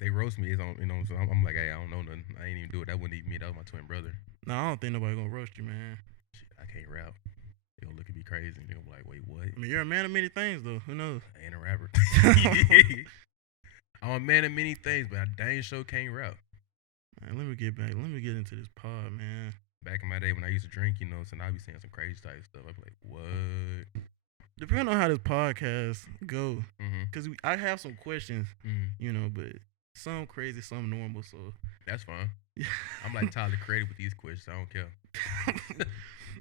they roast me. It's on, so I'm like, hey, I don't know nothing. I ain't even do it. That wasn't even me. That was my twin brother. No, I don't think nobody gonna roast you, man. Shit, I can't rap. They gonna look at me crazy. They gonna be like, wait, what? I mean, you're a man of many things, though. Who knows? I ain't a rapper. I'm a man of many things, but I dang sure can't rap. Man, let me get back. Let me get into this pod, man. Back in my day when I used to drink, so I'd be saying some crazy type stuff. I'd be like, what? Depending on how this podcast go, Mm-hmm. because I have some questions, Mm-hmm. but some crazy, some normal. So That's fine. I'm like Tyler Creative with these questions. I don't care.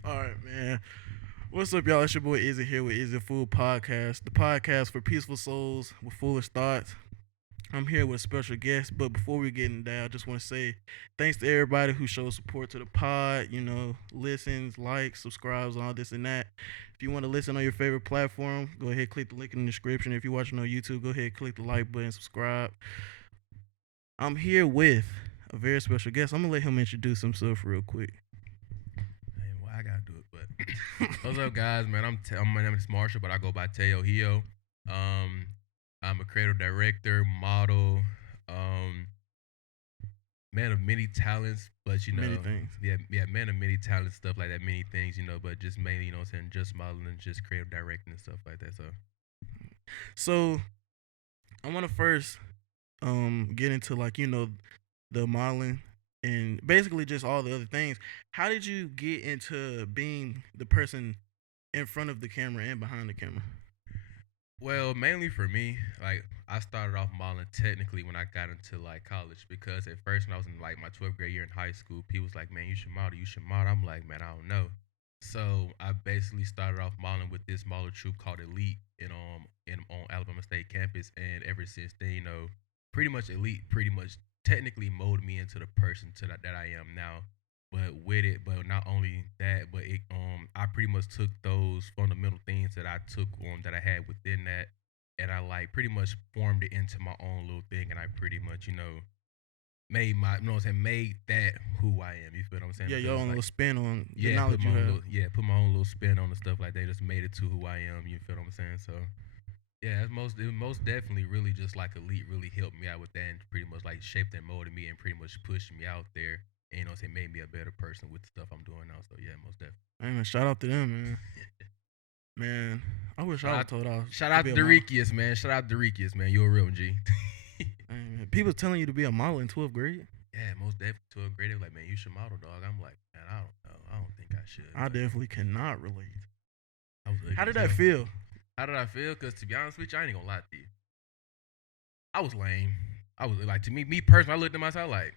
all right, man. What's up, y'all? It's your boy Izzy here with Izzy Food Podcast, the podcast for peaceful souls with foolish thoughts. I'm here with a special guest, but before we get into that, I just want to say thanks to everybody who shows support to the pod, listens, likes, subscribes, all this and that. If you want to listen on your favorite platform, go ahead, click the link in the description. If you're watching on YouTube, go ahead, click the like button, subscribe. I'm here with a very special guest. I'm going to let him introduce himself real quick. Hey, well, I gotta do it, but what's up, guys? Man, my name is Marshall, but I go by Teo Hio. I'm a creative director, model, um, man of many talents, but Many things. yeah, man of many talents, stuff like that, many things, but just mainly, what I'm saying, just modeling and just creative directing and stuff like that. So I want to first get into the modeling and basically just all the other things. How did you get into being the person in front of the camera and behind the camera? Well, mainly for me, like I started off modeling technically when I got into like college because at first when I was in like my 12th grade year in high school, people was like, "Man, you should model, you should model." I'm like, "Man, I don't know." So I basically started off modeling with this model troupe called Elite in on Alabama State campus, and ever since then, pretty much Elite pretty much technically molded me into the person that I am now. But not only that, but I pretty much took those fundamental things that I took that I had within that, and I like pretty much formed it into my own little thing, and I pretty much made my you know what I'm saying made that who I am. You feel what I'm saying? Yeah, your Because own like little spin on the yeah, knowledge you have. put my own little spin on the stuff like that. Just made it to who I am. You feel what I'm saying? So yeah, it most definitely really just like Elite really helped me out with that and pretty much like shaped and molded me and pretty much pushed me out there. And, made me a better person with the stuff I'm doing now. So yeah, most definitely. Man, shout out to them, man. Man, I wish shout I was out, told I shout could out be a model. Dorikius, man. Shout out Dorikius, man. You're a real G. Man, people telling you to be a model in 12th grade. Yeah, most definitely to a grade. Like, man, you should model, dog. I'm like, man, I don't know. I don't think I should. I definitely cannot relate. I was How ugly did as that hell. feel? How did I feel? Because to be honest with you, I ain't gonna lie to you. I was lame. I was like, to me personally, I looked at myself like,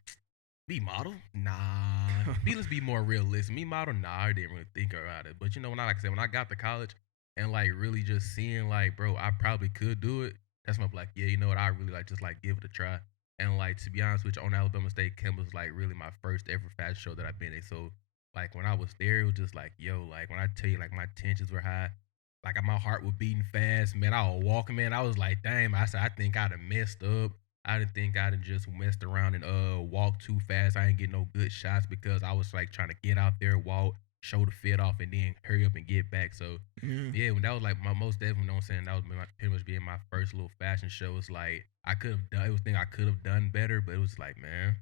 be model? Nah. Let's be more realistic. Me model? Nah, I didn't really think about it. But when like I said, when I got to college and like really just seeing like, bro, I probably could do it. That's when I'm like, yeah, you know what? I really like just like give it a try. And like to be honest with you, on Alabama State campus was like really my first ever fashion show that I've been in. So like when I was there, it was just like, yo, like when I tell you like my tensions were high, like my heart was beating fast, man. I was walking, man. I was like, damn. I said, I think I'd have messed up. I didn't think I'd have just messed around and walked too fast. I didn't get no good shots because I was like trying to get out there, walk, show the fit off, and then hurry up and get back. So yeah, when that was like my most definitely, you know what I'm saying, that was pretty much being my first little fashion show. It's like I could have done. It was thing I could have done better, but it was like, man,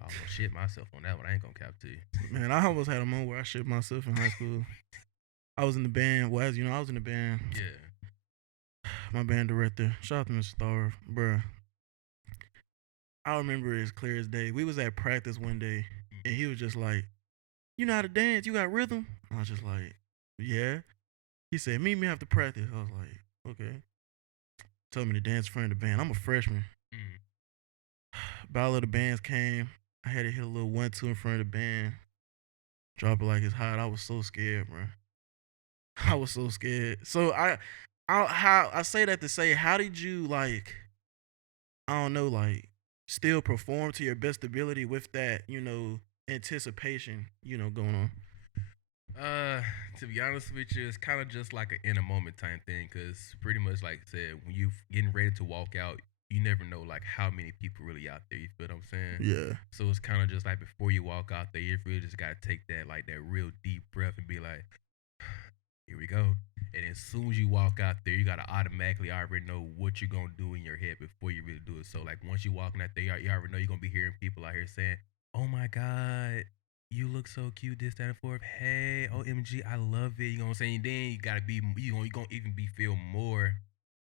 I almost shit myself on that one. I ain't gonna cap to you. Man, I almost had a moment where I shit myself in high school. I was in the band. Well, as you know, I was in the band. Yeah. My band director, shout out to Mr. Starr, bruh. I remember it as clear as day. We was at practice one day, and he was just like, "You know how to dance? You got rhythm?" I was just like, "Yeah." He said, "Meet me after practice." I was like, "Okay." Told me to dance in front of the band. I'm a freshman. Mm. Battle of the bands came. I had to hit a little 1-2 in front of the band. Drop it like it's hot. I was so scared, bro. I was so scared. So I say that to say, how did you like? I don't know, like still perform to your best ability with that, anticipation, going on. Uh, to be honest with you, it's kind of just like an in a moment type thing. Cause pretty much like I said, when you getting ready to walk out, you never know like how many people really out there. You feel what I'm saying? Yeah. So it's kind of just like before you walk out there, you really just gotta take that like that real deep breath and be like, here we go. And as soon as you walk out there, you gotta automatically already know what you're gonna do in your head before you really do it. So like once you walking out there, you already know you're gonna be hearing people out here saying, "Oh my God, you look so cute, this, that, and fourth. Hey, OMG, I love it." You know what I'm saying? Then you gotta be you gonna even be feel more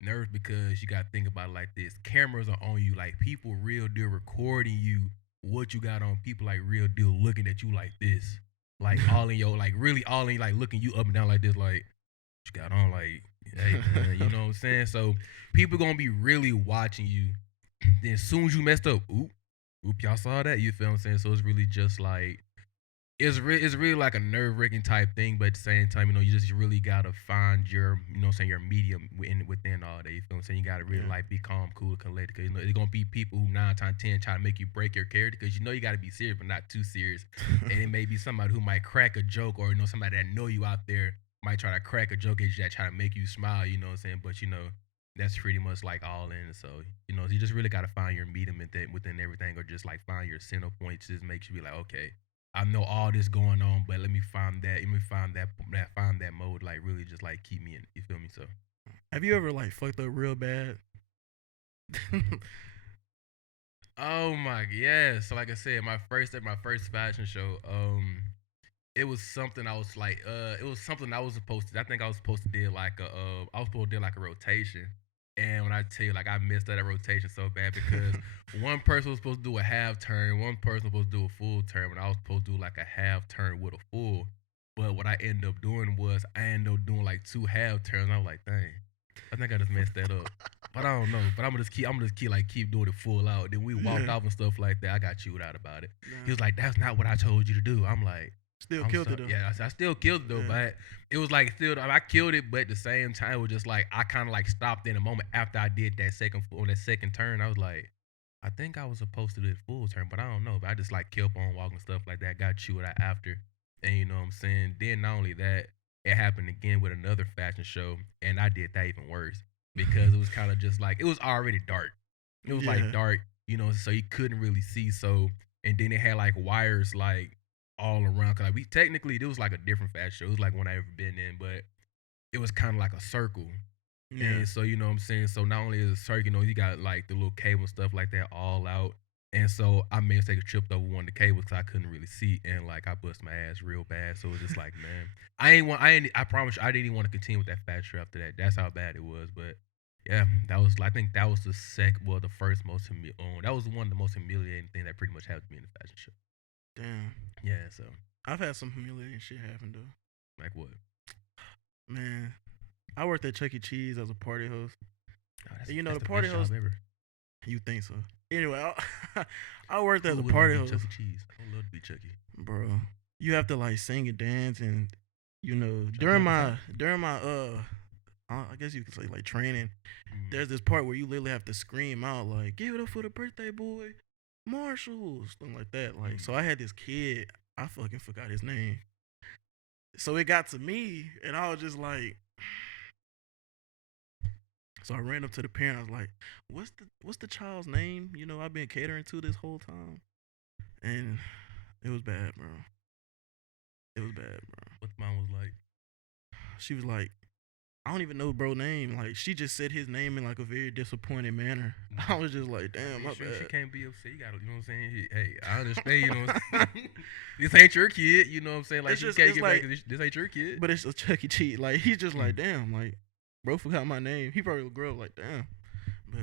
nervous because you gotta think about it like this. Cameras are on you, like people real deal recording you what you got on, people like real deal looking at you like this. Like all in your like really all in like looking you up and down like this, like you got on like, hey man, you know what I'm saying? So people gonna be really watching you. Then as soon as you messed up, oop, y'all saw that. You feel what I'm saying? So it's really just like it's really like a nerve wracking type thing, but at the same time, you just really gotta find your, what I'm saying, your medium within all that. You feel what I'm saying? You gotta really Yeah. like be calm, cool, collected. Cause it's gonna be people who 9 times 10 try to make you break your character because you gotta be serious, but not too serious. And it may be somebody who might crack a joke, or somebody that know you out there might try to crack a joke at you that try to make you smile. You know what I'm saying? But that's pretty much like all in. So you just really gotta find your medium within everything, or just like find your center points. Just makes you be like, okay, I know all this going on, but let me find that. Let me find that mode. Like really, just like keep me in. You feel me? So. Have you ever like fucked up real bad? Oh my yeah. So like I said, my first fashion show. It was something I was like, it was something I was supposed to. I think I was supposed to do like I was supposed to do like a rotation. And when I tell you, like, I missed that rotation so bad because one person was supposed to do a half turn, one person was supposed to do a full turn, and I was supposed to do like a half turn with a full. But what I ended up doing was I ended up doing like two half turns. I was like, dang, I think I just messed that up. But I don't know. But I'm gonna just keep doing it full out. Then we walked Yeah. off and stuff like that. I got chewed out about it. He Nah. was like, "That's not what I told you to do." I'm like, Still I'm killed sorry. it though. Yeah, I still killed it though, Yeah. but it was like still I killed it, but at the same time it was just like I kind of like stopped in a moment after I did that second turn. I was like, I think I was supposed to do the full turn, but I don't know. But I just like kept on walking stuff like that. Got chewed out after, and you know what I'm saying. Then not only that, it happened again with another fashion show, and I did that even worse because it was kind of just like it was already dark. It was like Yeah. dark, so you couldn't really see. So and then it had like wires like all around. Cause like we technically it was like a different fashion show. It was like one I ever been in, but it was kind of like a circle. Yeah. And so you know what I'm saying. So not only is it a circle, you got like the little cable and stuff like that all out. And so I made to take a trip over one of the cables because I couldn't really see, and like I bust my ass real bad. So it was just like, man, I promise you, I didn't even want to continue with that fashion show after that. That's how bad it was. But yeah, I think that was the first that was one of the most humiliating thing that pretty much happened to me in the fashion show. Damn. Yeah, so I've had some humiliating shit happen though. like what? Man, I worked at Chuck E. Cheese as a party host. Oh, that's, And that's the the party best job host, ever. you think so? Anyway, I worked as Who a wouldn't want party to be host, Chuck E. Cheese? I would love to be Chucky. bro. You have to like sing and dance, and Jump like a top. during my I guess you could say like training. Mm. There's this part where you literally have to scream out like, "Give it up for the birthday boy, Marshall," something like that. Like, so I had this kid. I fucking forgot his name. So it got to me, and I was just like, so I ran up to the parent. I was like, "What's the child's name? I've been catering to this whole time." And it was bad, bro. It was bad, bro. What mine was like. She was like, "I don't even know bro name." Like she just said his name in like a very disappointed manner. I was just like, I "Damn, mean, my she bad." can't be upset. You gotta, you know what I'm saying? Hey, I understand. You know what I'm saying? This ain't your kid. You know what I'm saying? Like It's you just can't it's get back like, to this ain't your kid. but it's a Chuck E. Cheese. Like he's just like, Mm. "Damn, like bro forgot my name." He probably would grow up like, "Damn," but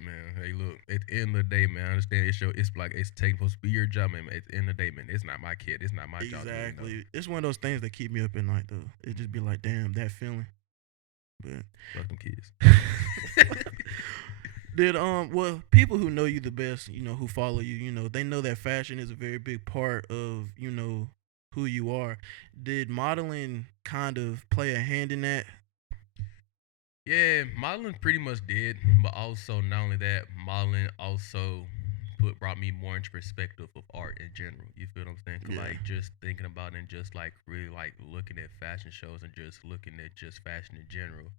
Man, hey, look. At the end of the day, man, I understand it's It's like it's taking supposed to be your job, man. At the end of the day, man, it's not my kid. It's not my job to really know. exactly. It's one of those things that keep me up at night though. It just be like, "Damn, that feeling." But Fuck them kids. did well, people who know you the best, who follow you, they know that fashion is a very big part of, who you are. Did modeling kind of play a hand in that? Yeah, modeling pretty much did, but also not only that, modeling also brought me more into perspective of art in general. You feel what I'm saying? 'Cause, Yeah. like just thinking about it and just like really like looking at fashion shows and just looking at just fashion in general.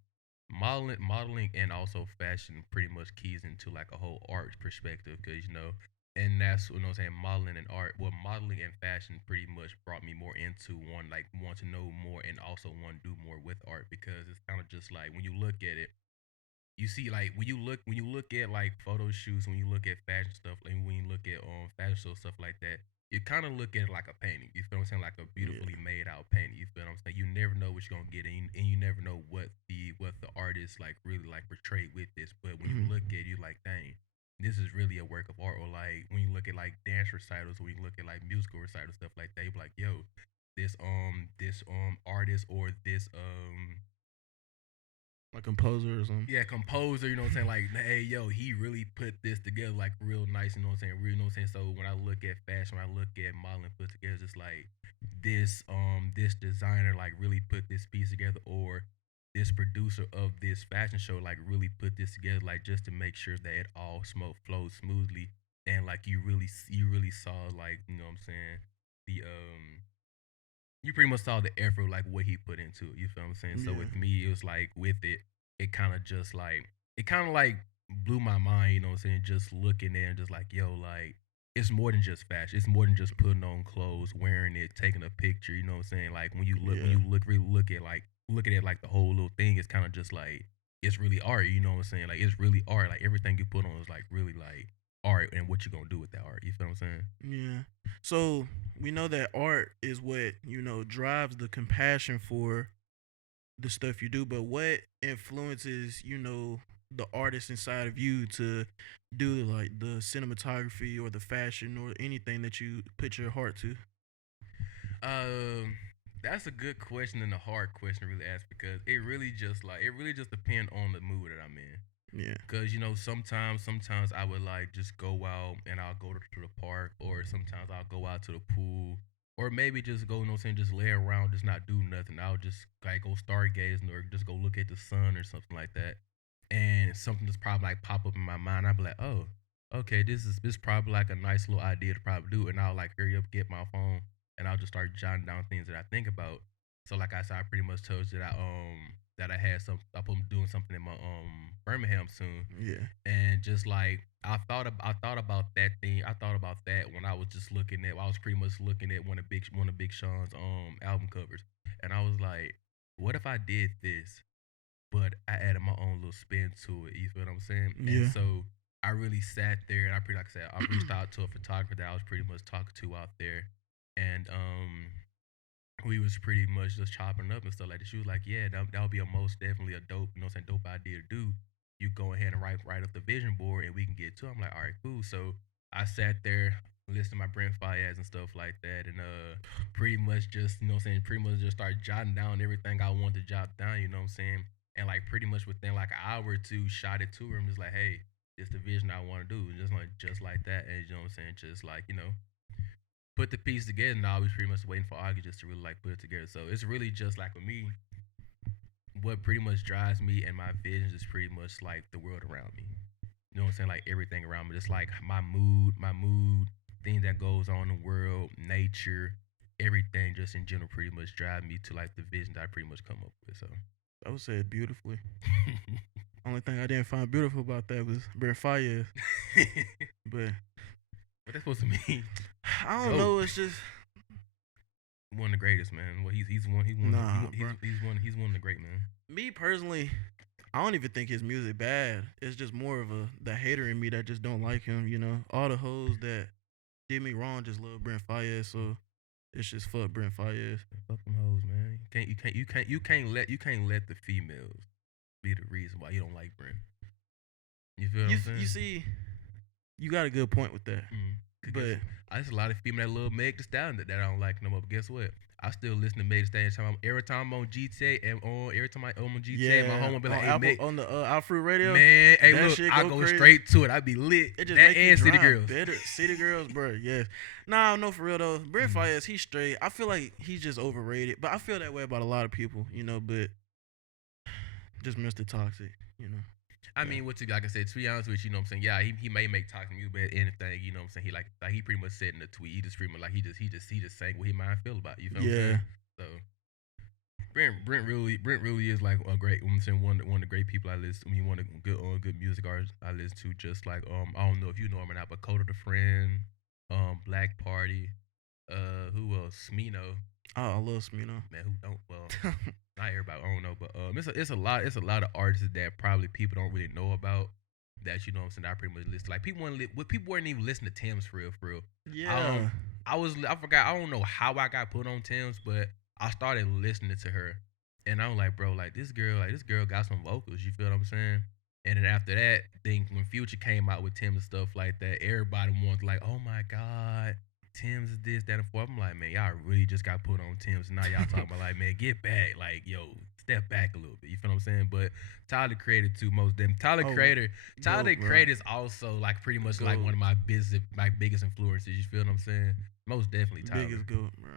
Modeling and also fashion pretty much keys into like a whole art perspective because and that's what I'm saying. Modeling and art, well, modeling and fashion pretty much brought me more into one, like want to know more, and also want to do more with art because it's kind of just like when you look at it, you see like when you look at like photo shoots, when you look at fashion stuff, like when you look at fashion show stuff like that, you kind of look at it like a painting. You feel what I'm saying? Like a Yeah. beautifully made out painting. You feel what I'm saying? You never know what you're gonna get, and you never know what the artist like really like portrayed with this. But when you Mhm. look at it, you like, dang, this is really a work of art. Or like when you look at like dance recitals, when you look at like musical recitals, stuff like that, you be like, yo, this artist or this Like composer or something. yeah, composer, you know what I'm saying? Like, hey, yo, he really put this together like real nice, you know what I'm saying? Real, you know what I'm saying? So when I look at fashion, when I look at modeling put together, it's just like this designer like really put this piece together, or this producer of this fashion show like really put this together, like just to make sure that it all smoke flows smoothly, and like you really saw like, you know what I'm saying, the you pretty much saw the effort like what he put into it. You feel what I'm saying? So Yeah. with me, it was like with it, it kind of just like it kind of like blew my mind. You know what I'm saying? Just looking there and just like, yo, like it's more than just fashion. It's more than just putting on clothes, wearing it, taking a picture. You know what I'm saying? Like when Yeah. you look really look at it like the whole little thing, it's kind of just like it's really art. You know what I'm saying? Like it's really art. Like everything you put on is like really like art, and what you gonna do with that art. You feel what I'm saying? Yeah. So we know that art is what, drives the compassion for the stuff you do, but what influences, the artist inside of you to do like the cinematography or the fashion or anything that you put your heart to? Um, that's a good question and a hard question to really ask because it really just depends on the mood that I'm in. Yeah. Cause sometimes I would like just go out and I'll go to the park, or sometimes I'll go out to the pool, or maybe just go, you know what I'm saying, just lay around, just not do nothing. I'll just like go stargazing or just go look at the sun or something like that. And something just probably like pop up in my mind. I'll be like, oh, okay, this probably like a nice little idea to probably do. And I'll like hurry up, get my phone, and I'll just start jotting down things that I think about. So like I said, I pretty much told you that I had some I'm doing something in my Birmingham soon, Yeah. and just like I thought about that thing. I thought about that when I was just looking at. I was pretty much looking at one of Big Sean's album covers, and I was like, what if I did this, but I added my own little spin to it. You feel what I'm saying? And Yeah. so I really sat there, and I pretty like I said, I reached out to a photographer that I was pretty much talking to out there, and we was pretty much just chopping up and stuff like that. She was like, "Yeah, that would be a most definitely a dope, you know, what I'm saying, dope idea to do. You go ahead and write up the vision board, and we can get to it." I'm like, "All right, cool." So I sat there, listened to my Brent Fayez and stuff like that, and pretty much just, you know, what I'm saying, pretty much just start jotting down everything I wanted to jot down. You know what I'm saying? And like pretty much within like an hour or two, shot it to her and was like, "Hey, it's the vision I want to do," just like that. And you know what I'm saying? Just like, you know, put the piece together. Now we pretty much waiting for Augie just to really like put it together. So it's really just like with me, what pretty much drives me and my visions is pretty much like the world around me. You know what I'm saying? Like everything around me. Just like my mood, things that goes on in the world, nature, everything just in general pretty much drive me to like the vision that I pretty much come up with. So I would say it beautifully. Only thing I didn't find beautiful about that was Brent Fayez. But what that's supposed to mean? I don't Goat. know. It's just One of the greatest, man. Well, nah, bro. he's one of the great, man. Me personally, I don't even think his music bad. It's just more of the hater in me that just don't like him. All the hoes that did me wrong just love Brent Fayez, so it's just fuck Brent Fayez. Fuck them hoes, man. You can't let the females be the reason why you don't like Brent. You feel what You I'm saying? you see, you got a good point with that, but There's a lot of female that love Meg Thee Stallion that I don't like no more. But guess what? I still listen to Meg Thee Stallion every time I'm on GTA and every time I'm on GTA, my yeah, home will be on like, "Hey Apple Meg, on the Alfred Radio, man, hey that look, shit I go go crazy. straight to it. I be lit. It just That make you and City drive Girls." better. City Girls, bro. Yes. Nah, no, for real though. Brent Fayez, he's straight. I feel like he's just overrated, but I feel that way about a lot of people, But just Mr. Toxic, you know. I Yeah. mean, what to like I said, to be honest with you, you know what I'm saying? Yeah, he may make toxic music, but anything, you know what I'm saying? He pretty much said in the tweet, he just pretty much like he just saying what he might feel about. You feel what I'm Yeah. saying? So Brent really is like a great. I'm saying one of the great people I listen. I mean, one of the good music artists I listen to. Just like I don't know if you know him or not, but Coda the Friend, Black Party, who else? Smino. Oh, I love Smino. Man, who don't? Well, not everybody. I don't know, but it's a lot of artists that probably people don't really know about. That you know what I'm saying. I pretty much listen. Like people weren't even listening to Tim's for real, for real. Yeah. I forgot. I don't know how I got put on Tim's, but I started listening to her, and I'm like, bro, like this girl got some vocals. You feel what I'm saying? And then after that, then when Future came out with Tim and stuff like that, everybody wants like, oh my god, Tim's is this, that, and four. I'm like, man, y'all really just got put on Tim's, and now y'all talking about like, man, get back, like, yo, step back a little bit. You feel what I'm saying? But Tyler Creator too, most them. Oh, Tyler goat, bro. Creator is also like pretty much like Goat. one of my biggest influences. You feel what I'm saying? Most definitely Tyler. Biggest goat, bro.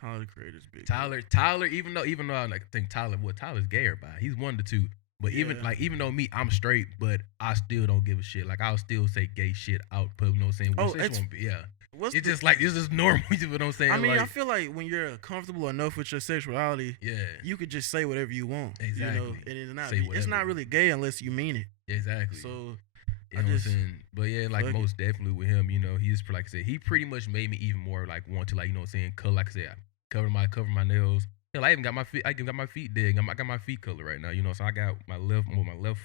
Tyler Creator's big. Tyler, even though I like think Tyler's gay or bi. He's one to two. But Yeah. even though me, I'm straight, but I still don't give a shit. Like I'll still say gay shit out, but you know what I'm saying? Oh, Which it's won't be, yeah. what's It's the? just like it's just normal. You know what I'm saying? I mean, like, I feel like when you're comfortable enough with your sexuality, yeah, you could just say whatever you want. You know, exactly. and it's not. Say It's whatever. not really gay unless you mean it. Exactly. So You I know what I'm just saying? But yeah, like fuck it. most definitely with him, you know, he's like I said, he pretty much made me even more like want to like, you know what I'm saying, color like I said, I cover my nails. Hell, I even got my feet I even got my feet dig. I got my feet color right now, you know. So I got my left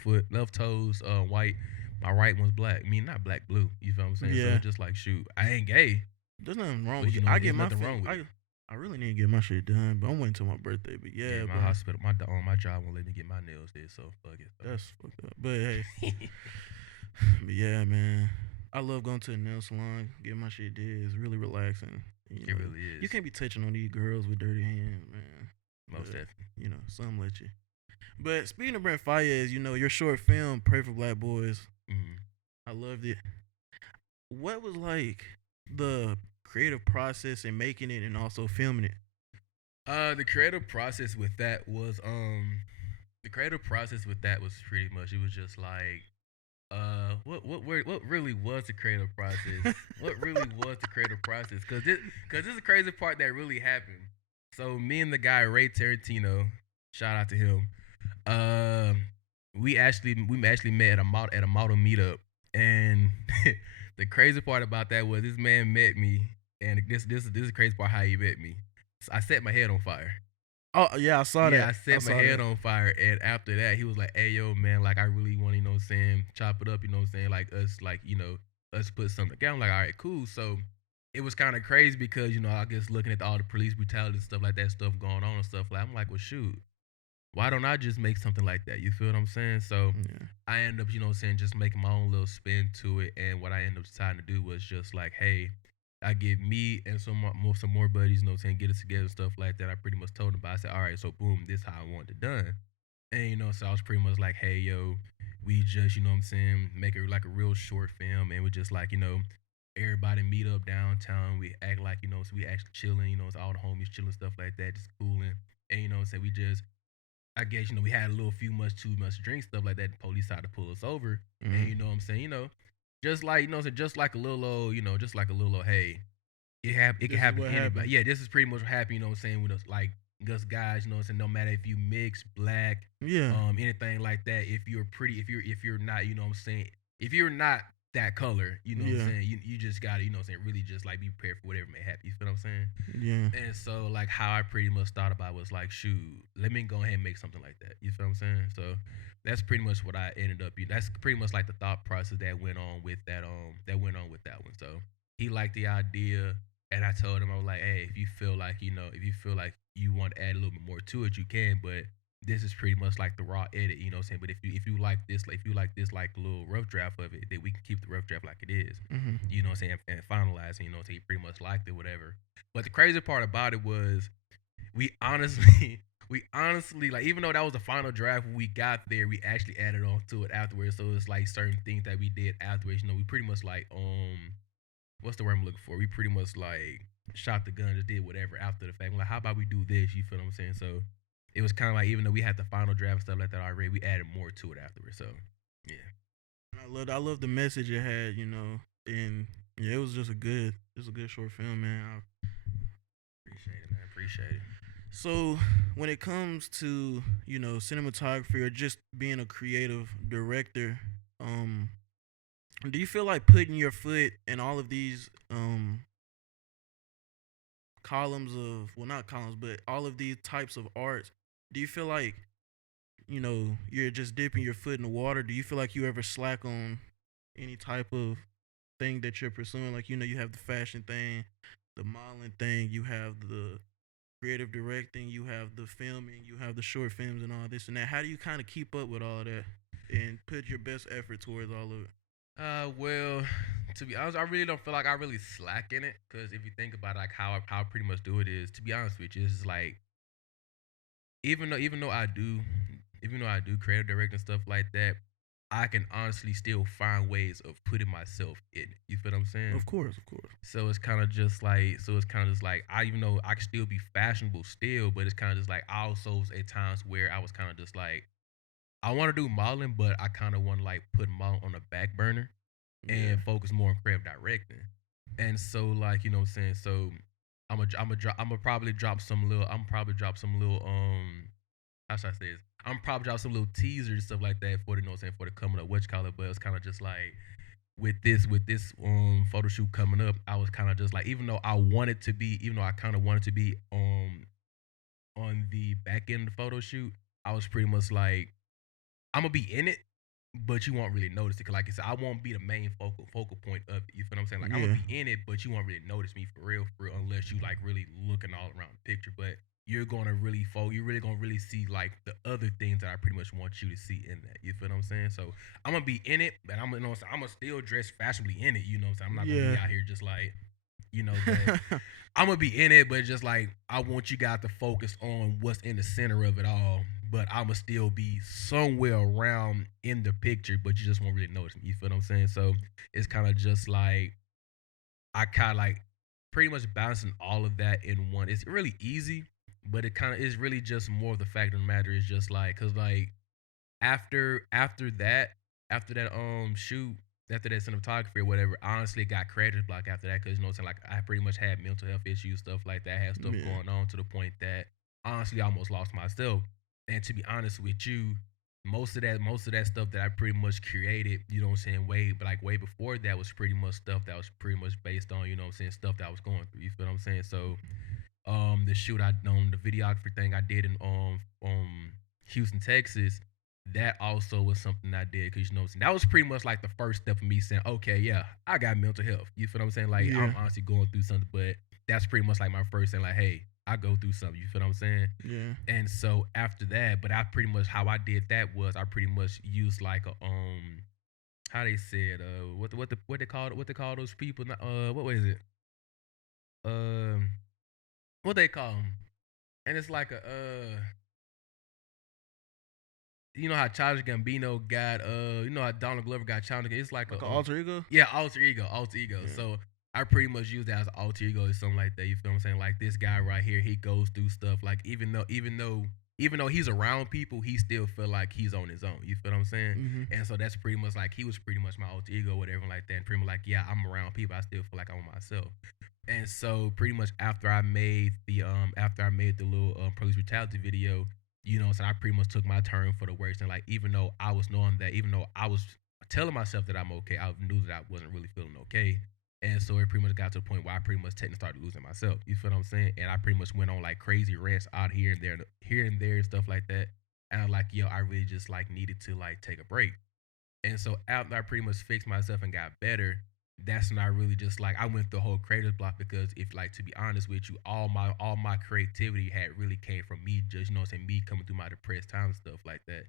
foot, left toes, white, my right one's black. I mean not black, blue. You feel what I'm saying? So Yeah. it's just like shoot, I ain't gay, There's nothing wrong but with you it. know, I there's get my nothing feet. wrong with it. I really need to get my shit done, but I'm waiting till my birthday. But Yeah, yeah, my bro, hospital, my job won't let me get my nails did, so fuck it. that's fucked up. But hey, but yeah, man, I love going to the nail salon, getting my shit did. It's really relaxing. You It know, really is. you can't be touching on these girls with dirty hands, man. Most But definitely. you know, some let you. But speaking of Brent Fayez, you know, your short film, Pray for Black Boys, Mm-hmm. I loved it. What was like the creative process in making it and also filming it? The creative process with that was the creative process with that was pretty much it was just like what really was the creative process? What really was the creative process? Cause this is the crazy part that really happened. So me and the guy Ray Tarantino, shout out to him. Um, we actually met at a model meetup, and the crazy part about that was this man met me, and this is the crazy part how he met me. So I set my head on fire. Oh yeah, I saw Yeah, that. I I set my saw head that. on fire, and after that, he was like, "Hey, yo, man, like I really want, you know, what I'm saying, chop it up, you know, what I'm saying, like us, like you know, us put something together." I'm like, "All right, cool." So it was kind of crazy because you know, I guess looking at all the police brutality and stuff like that, stuff going on and stuff like, I'm like, well, shoot, why don't I just make something like that? You feel what I'm saying? So Yeah. I end up, you know what I'm saying, just making my own little spin to it. And what I ended up deciding to do was just like, hey, I give me and some more buddies, you know what I'm saying, get it together and stuff like that. I pretty much told them about I said, all right, so boom, this how I want it done. And you know, so I was pretty much like, hey, yo, we just, you know what I'm saying, make it like a real short film and we just like, you know, everybody meet up downtown. We act like, you know, so we actually chilling, you know, so all the homies chilling, stuff like that, just cooling. And you know what I'm saying, we just I guess, you know, we had a little few much too much drink, stuff like that. The police had to pull us over. And Mm-hmm. you know what I'm saying, you know, just like, you know, so just like a little old, you know, just like a little old, hey, it can This is happen what to anybody. happened. Yeah, this is pretty much what happened, you know what I'm saying, with us like us guys, you know what I'm saying, no matter if you mix, black, Yeah. anything like that, if you're not, you know what I'm saying, if you're not that color, you know what I'm Yeah. saying, you just gotta, you know what I'm saying, really just like be prepared for whatever may happen. You feel what I'm saying? Yeah. And so like how I pretty much thought about was like, shoot, let me go ahead and make something like that. You feel what I'm saying? So that's pretty much what I ended up. That's pretty much like the thought process that went on with that one. So he liked the idea, and I told him I was like, hey, if you feel like if you feel like you want to add a little bit more to it, you can. But this is pretty much like the raw edit, you know what I'm saying? But if you like this, like if you like this like little rough draft of it, then we can keep the rough draft like it is. Mm-hmm. You know what I'm saying? And finalize, you know, so he pretty much liked it, whatever. But the crazy part about it was we honestly we honestly like even though that was the final draft when we got there, we actually added on to it afterwards. So it's like certain things that we did afterwards. You know, we pretty much like what's the word I'm looking for? We pretty much like shot the gun, just did whatever after the fact. We're like, how about we do this? You feel what I'm saying? So it was kind of like even though we had the final draft and stuff like that already, we added more to it afterwards. So yeah, I love the message it had, you know, and yeah, it was a good short film, man. appreciate it, man. Appreciate it. So when it comes to cinematography or just being a creative director, um, do you feel like putting your foot in all of these columns of, well, not columns, but all of these types of arts? Do you feel like you're just dipping your foot in the water? Do you feel like you ever slack on any type of thing that you're pursuing? Like you have the fashion thing, the modeling thing, you have the creative directing, you have the filming, you have the short films and all this and that. How do you kind of keep up with all that and put your best effort towards all of it? Well, to be honest, I really don't feel like I really slack in it because if you think about like how I pretty much do it is, to be honest with you, it's like even though I do creative direct and stuff like that, I can honestly still find ways of putting myself in it. You feel what I'm saying? Of course, of course. So it's kind of just like I even though I can still be fashionable still, but it's kind of just like I also at times where I was kind of just like I want to do modeling, but I kind of want to like put modeling on the back burner Yeah. and focus more on creative directing. And so like you know what I'm saying. So I'm gonna probably drop some little how should I say this? I'm probably drop some little teasers and stuff like that for the you know what I'm saying for the coming up what you call it. But it's kind of just like with this photo shoot coming up, I was kind of just like even though I kind of wanted to be on the back end of the photo shoot, I was pretty much like I'm gonna be in it, but you won't really notice it. Cause like I said, I won't be the main focal point of it. You feel what I'm saying? Like I'm gonna Yeah. be in it, but you won't really notice me for real, unless you like really looking all around the picture. But you're really gonna really see like the other things that I pretty much want you to see in that. You feel what I'm saying? So I'm gonna be in it, but I'm gonna still dress fashionably in it. You know what I'm saying? I'm not gonna be Yeah. out here just like but I'm gonna be in it, but just like I want you guys to focus on what's in the center of it all. But I'ma still be somewhere around in the picture, but you just won't really notice me. You feel what I'm saying? So it's kind of just like I kind of like pretty much balancing all of that in one. It's really easy, but it kind of is really just more of the fact of the matter is just like because like after that shoot after that cinematography or whatever, honestly got creative block after that because you know what I'm saying like I pretty much had mental health issues stuff like that, had stuff Yeah. going on to the point that honestly I almost lost myself. And to be honest with you, most of that stuff that I pretty much created, you know what I'm saying, way before that was pretty much stuff that was pretty much based on, you know what I'm saying, stuff that I was going through. You feel what I'm saying? So the shoot I done the videography thing I did in Houston, Texas, that also was something I did because you know what I'm saying? That was pretty much like the first step of me saying, okay, yeah, I got mental health. You feel what I'm saying? Like Yeah. I'm honestly going through something, but that's pretty much like my first thing, like, hey, I go through something. You feel what I'm saying? Yeah. And so after that, but I pretty much how I did that was I pretty much used like a how they said what they call those people what was it um what they call them, and it's like a you know how Childish Gambino got you know how Donald Glover got Childish. It's like a Like an alter ego. yeah, alter ego. Yeah. So I pretty much use that as alter ego or something like that. You feel what I'm saying? Like this guy right here, he goes through stuff. Like even though he's around people, he still feel like he's on his own. You feel what I'm saying? Mhm. And so that's pretty much like he was pretty much my alter ego, whatever like that. And pretty much like yeah, I'm around people. I still feel like I'm myself. And so pretty much after I made the little police brutality video, you know, so I pretty much took my turn for the worst. And like even though I was knowing that, even though I was telling myself that I'm okay, I knew that I wasn't really feeling okay. And so it pretty much got to a point where I pretty much technically started losing myself. You feel what I'm saying? And I pretty much went on like crazy rants out here and there, and stuff like that. And I'm like, yo, I really just like needed to like take a break. And so after I pretty much fixed myself and got better, that's when I really just like I went through a whole creative block because if like to be honest with you, all my creativity had really came from me just you know what I'm saying, me coming through my depressed time and stuff like that.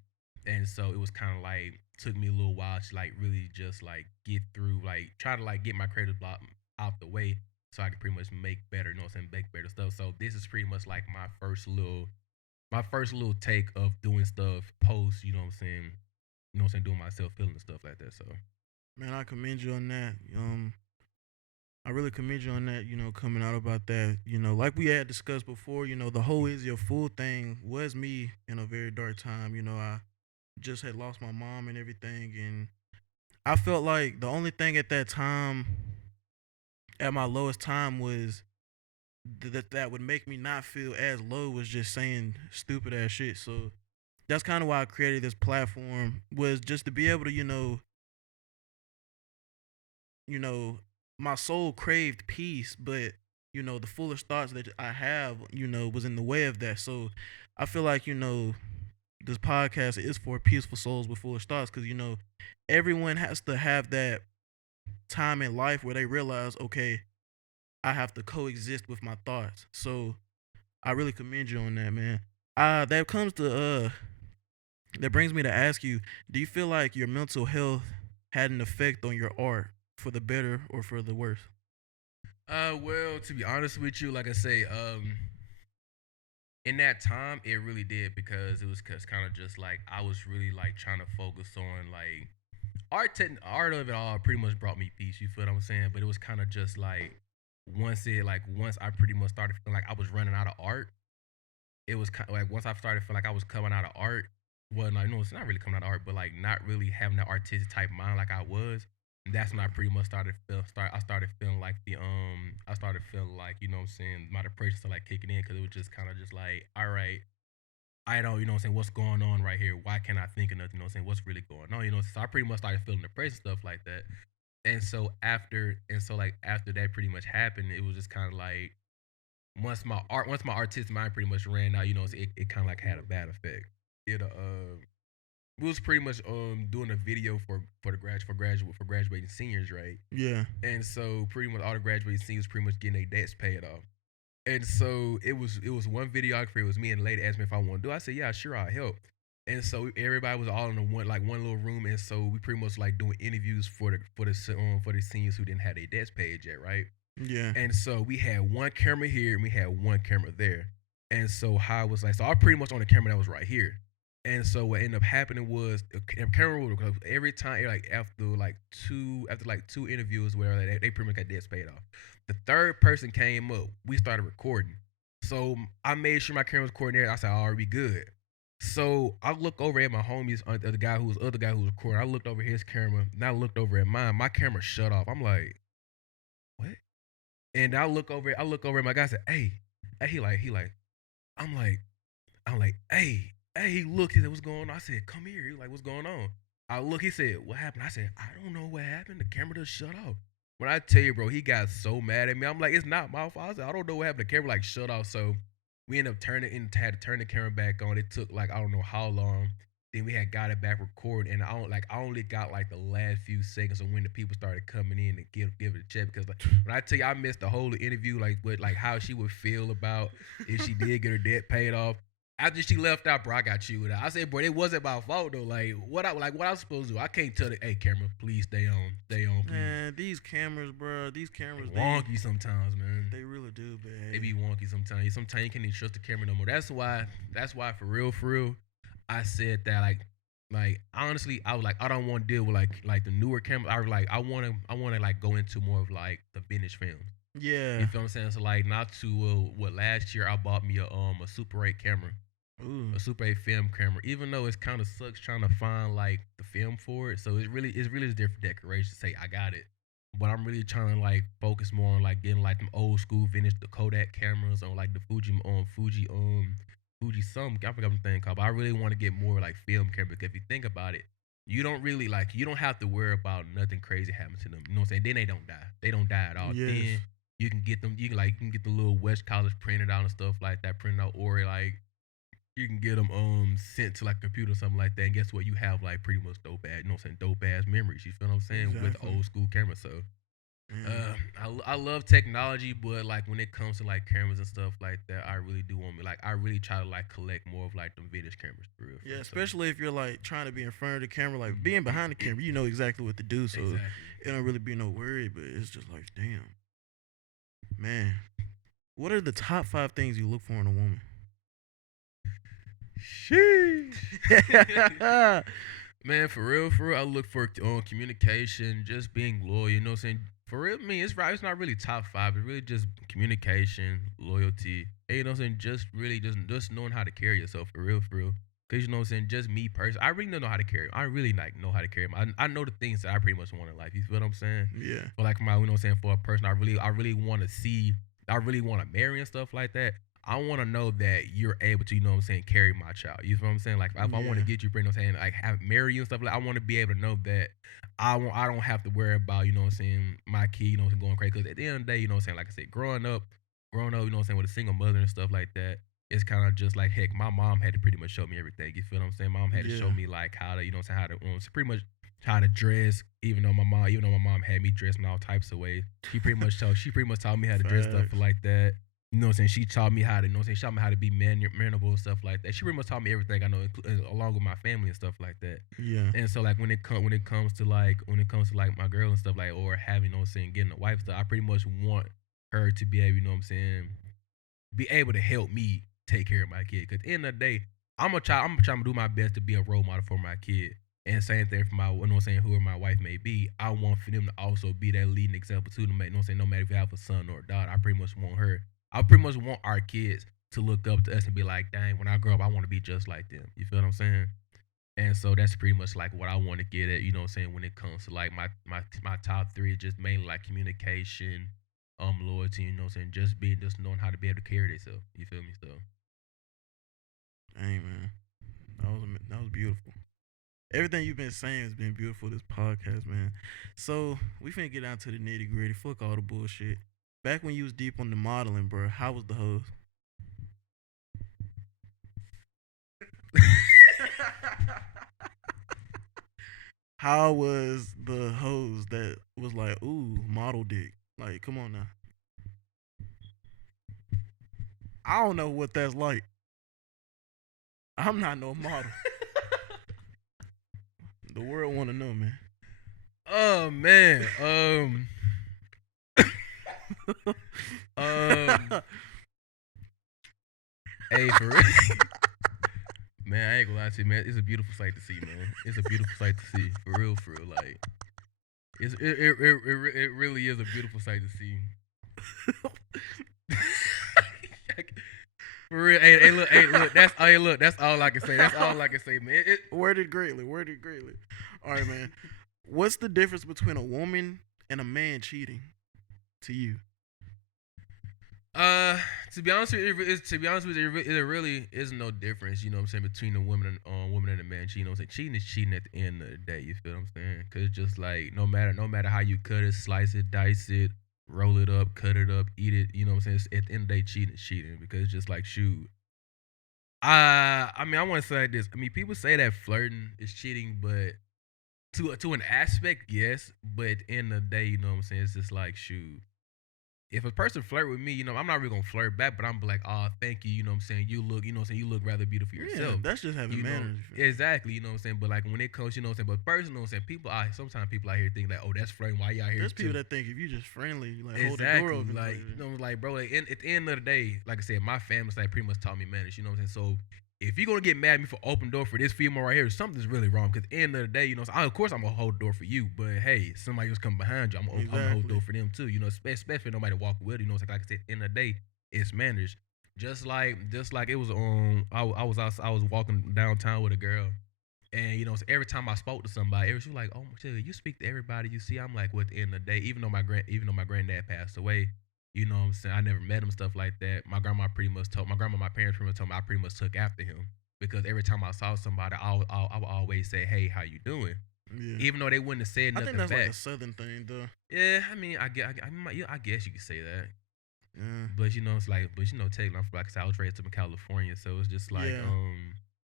And so it was kind of like took me a little while to like really just like get through like try to like get my creative block out the way so I could pretty much make better, you know what I'm saying, make better stuff. So this is pretty much like my first little take of doing stuff post, you know what I'm saying, doing myself feeling and stuff like that. So Man, I commend you on that. I really commend you on that. Coming out about that. Like we had discussed before. The whole is your full thing was me in a very dark time. I just had lost my mom and everything, and I felt like the only thing at that time, at my lowest time, was that would make me not feel as low was just saying stupid ass shit. So that's kind of why I created this platform, was just to be able to, you know, my soul craved peace, but the foolish thoughts that I have, was in the way of that. So I feel like, this podcast is for peaceful souls with foolish thoughts, because everyone has to have that time in life where they realize, okay, I have to coexist with my thoughts. So I really commend you on that, man. That brings me to ask you, do you feel like your mental health had an effect on your art, for the better or for the worse? Well, to be honest with you, like I say, in that time, it really did because it was kind of just like I was really like trying to focus on like art of it all pretty much brought me peace. You feel what I'm saying? But it was kind of just like once I pretty much started feeling like I was running out of art, it was kind of like once I started feeling like I was coming out of art. Well, no, it's not really coming out of art, but like not really having that artistic type mind like I was. And that's when I pretty much I started feeling like I started feeling like, what I'm saying, my depression started like kicking in because it was just kind of just like, all right, I don't, what I'm saying, what's going on right here? Why can't I think of nothing? You know what I'm saying, what's really going on? So I pretty much started feeling depressed and stuff like that. And so after that pretty much happened, it was just kind of like once my artistic mind pretty much ran out, it kind of like had a bad effect. It we was pretty much doing a video for graduating seniors, right? Yeah. And so pretty much all the graduating seniors pretty much getting their debts paid off. And so it was one videographer. It was me, and the lady asked me if I want to do it. I said, yeah, sure, I'll help. And so everybody was all in the one little room, and so we pretty much like doing interviews for the seniors who didn't have their debts paid yet, right? Yeah. And so we had one camera here and we had one camera there. And so how I was like, so I pretty much on the camera that was right here. And so what ended up happening was the camera would, because every time like after like two interviews where they pretty much got debts paid off. The third person came up, we started recording. So I made sure my camera was recording there. I said, all right, we good. So I look over at my homies, the other guy who was recording. I looked over his camera, and I looked over at mine. My camera shut off. I'm like, what? And I look over at my guy. I said, hey, he like, I'm like, hey, he looked. He said, what's going on? I said, come here. He was like, what's going on? I look. He said, what happened? I said, I don't know what happened. The camera just shut off. When I tell you, bro, he got so mad at me. I'm like, it's not my fault. I said, I don't know what happened. The camera like shut off. So we ended up had to turn the camera back on. It took like I don't know how long. Then we had got it back recorded, and I only got like the last few seconds of when the people started coming in and give it a check, because like when I tell you I missed the whole interview, like what like how she would feel about if she did get her debt paid off. After she left out, bro, I got chewed out. I said, bro, it wasn't my fault though. What I was supposed to do? I can't tell the hey camera, please stay on, please. Man, these cameras, bro, They wonky sometimes, man. They really do, man. They be wonky sometimes. Sometimes you can't even trust the camera no more. That's why for real, I said that like honestly, I was like I don't want to deal with like the newer cameras. I was like I wanna like go into more of like the vintage films. Yeah. You feel what I'm saying? So like not to what last year I bought me a Super 8 camera. Ooh. A Super 8 film camera, even though it's kind of sucks trying to find like the film for it. So it's really just different decoration. Say I got it, but I'm really trying to like focus more on like getting like them old school vintage the Kodak cameras or like the Fuji some I forgot what the thing called. But I really want to get more like film camera, because if you think about it, you don't have to worry about nothing crazy happening to them. You know what I'm saying? Then they don't die. They don't die at all. Yes. Then you can get them. You can get the little West College printed out and stuff like that, printed out, or like you can get them sent to like a computer or something like that. And guess what? You have like pretty much dope ass, dope ass memories. You feel what I'm saying? With Exactly. old school cameras. So Yeah. I love technology, but like when it comes to like cameras and stuff like that, I really do want me like I really try to like collect more of like them vintage cameras for real. Yeah, So, especially if you're like trying to be in front of the camera, like being behind the camera, you know exactly what to do, so exactly. it don't really be no worry. But it's just like, damn, man, what are the top 5 things you look for in a woman? Sheesh. Man, for real, I look for communication, just being loyal. You know what I'm saying? For real, me, it's right. It's not really top five. It's really just communication, loyalty. Hey, you know what I'm saying? Just really, just knowing how to carry yourself for real. Cause you know what I'm saying? Just me personally, I really don't know how to carry. I really like know how to carry. I know the things that I pretty much want in life. You feel what I'm saying? Yeah. But like you know what I'm saying, for a person, I really want to see I really want to marry and stuff like that, I want to know that you're able to, you know what I'm saying, carry my child. You feel what I'm saying? Like if I want to Yeah. get you pregnant, saying like have marry you and stuff like, I want to be able to know that I don't have to worry about, you know what I'm saying, my kid, you know what I'm saying, going crazy. Because at the end of the day, you know what I'm saying, like I said, growing up, you know what I'm saying, with a single mother and stuff like that, it's kind of just like heck, my mom had to pretty much show me everything. You feel what I'm saying? Mom had to show Yeah. me like how to, you know what I'm saying, how to pretty much how to dress. Even though my mom had me dressed in all types of ways, she pretty much taught me how to dress stuff Facts. like that. You know what I'm saying? She taught me how to, you know what I'm saying, she taught me how to be mannerable and stuff like that. She pretty much taught me everything I know, along with my family and stuff like that. Yeah. And so like when it comes to like my girl and stuff like, or having, you know what I'm saying, getting a wife stuff, I pretty much want her to be able, you know what I'm saying, be able to help me take care of my kid. Cause at the end of the day, I'm gonna try to do my best to be a role model for my kid. And same thing for my, you know what I'm saying, whoever my wife may be. I want for them to also be that leading example too. To make, you know what I'm saying, no matter if you have a son or a daughter, I pretty much want her. I pretty much want our kids to look up to us and be like, dang, when I grow up, I want to be just like them. You feel what I'm saying? And so that's pretty much like what I want to get at, you know what I'm saying, when it comes to like my top three is just mainly like communication, loyalty, you know what I'm saying, just knowing how to be able to carry themselves. You feel me? So Dang, man. That was beautiful. Everything you've been saying has been beautiful this podcast, man. So we finna get down to the nitty gritty. Fuck all the bullshit. Back when you was deep on the modeling, bro, how was the hose? How was the hose that was like, ooh, model dick? Like, come on now. I don't know what that's like. I'm not no model. The world want to know, man. oh man. Um hey, for real. Man, I ain't gonna lie to you, man. It's a beautiful sight to see, man. It's a beautiful sight to see. For real. Like it really is a beautiful sight to see. For real, look, that's all I can say. That's all I can say, man. Worded greatly. Worded greatly. All right, man. What's the difference between a woman and a man cheating to you? Uh, to be honest with you, it really is no difference. You know what I'm saying, between a woman and a man. You know what I'm saying, cheating is cheating at the end of the day. You feel what I'm saying? Cause it's just like no matter how you cut it, slice it, dice it, roll it up, cut it up, eat it. You know what I'm saying? At the end of the day, cheating is cheating, because it's just like shoot. I mean, I want to say like this. I mean, people say that flirting is cheating, but to an aspect, yes. But at the end of the day, you know what I'm saying? It's just like shoot, if a person flirt with me, you know, I'm not really gonna flirt back, but I'm like, oh, thank you, you know what I'm saying? You look, you know what I'm saying, you look rather beautiful Yeah, yourself. that's just having You know, manners. exactly, you know what I'm saying? But like when it comes, you know what I'm saying, but person, you know what I'm saying, sometimes people out here think like, oh, that's flirting, why you out here There's people too? that think if you just friendly, like hold the door Exactly. open. Like, you know, like bro, like at the end of the day, like I said, my family's like pretty much taught me manners, you know what I'm saying? So if you're gonna get mad at me for open door for this female right here, something's really wrong. Because at the end of the day, you know, of course I'm gonna hold the door for you, but hey, somebody else come behind you, I'm gonna hold the door for them too. You know, especially if nobody walk with you. You know, like I said, at the end of the day, it's manners. Just like it was I was walking downtown with a girl, and you know, so every time I spoke to somebody, she was like, "Oh, Matilda, you speak to everybody you see." I'm like, "What?" At the end of the day, even though my granddad passed away, you know what I'm saying, I never met him, stuff like that. My parents pretty much told me I pretty much took after him, because every time I saw somebody, I would always say, "Hey, how you doing?" Yeah, Even though they wouldn't have said I think nothing that's like back. a southern thing, though. Yeah, I mean, yeah, I guess you could say that. Yeah, But you know, it's like, but you know, Taylor, I'm from, like I said, I was raised up in California, so it's just like, yeah,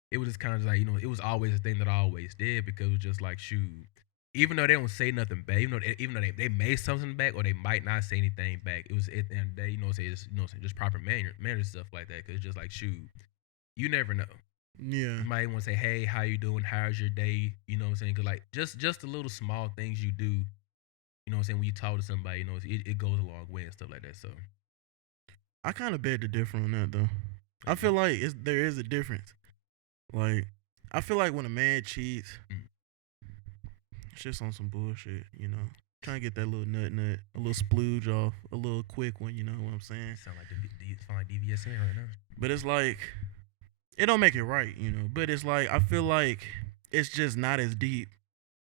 it was just kind of like, you know, it was always a thing that I always did, because it was just like, shoot, even though they don't say nothing back, even though they may something back, or they might not say anything back, it was at the end of the day, you know, say just, you know, just proper manners, stuff like that, because it's just like, shoot, you never know. yeah. You might want to say, hey, how you doing? How's your day? You know what I'm saying? Because like just the little small things you do, you know what I'm saying, when you talk to somebody, you know, it goes a long way and stuff like that. So I kind of beg to differ on that, though. I feel like there is a difference. Like, I feel like when a man cheats, mm, it's just on some bullshit, you know. Trying to get that little nut, a little splooge off, a little quick one, you know what I'm saying? sound like DVSN right now. But it's like, it don't make it right, you know. But it's like, I feel like it's just not as deep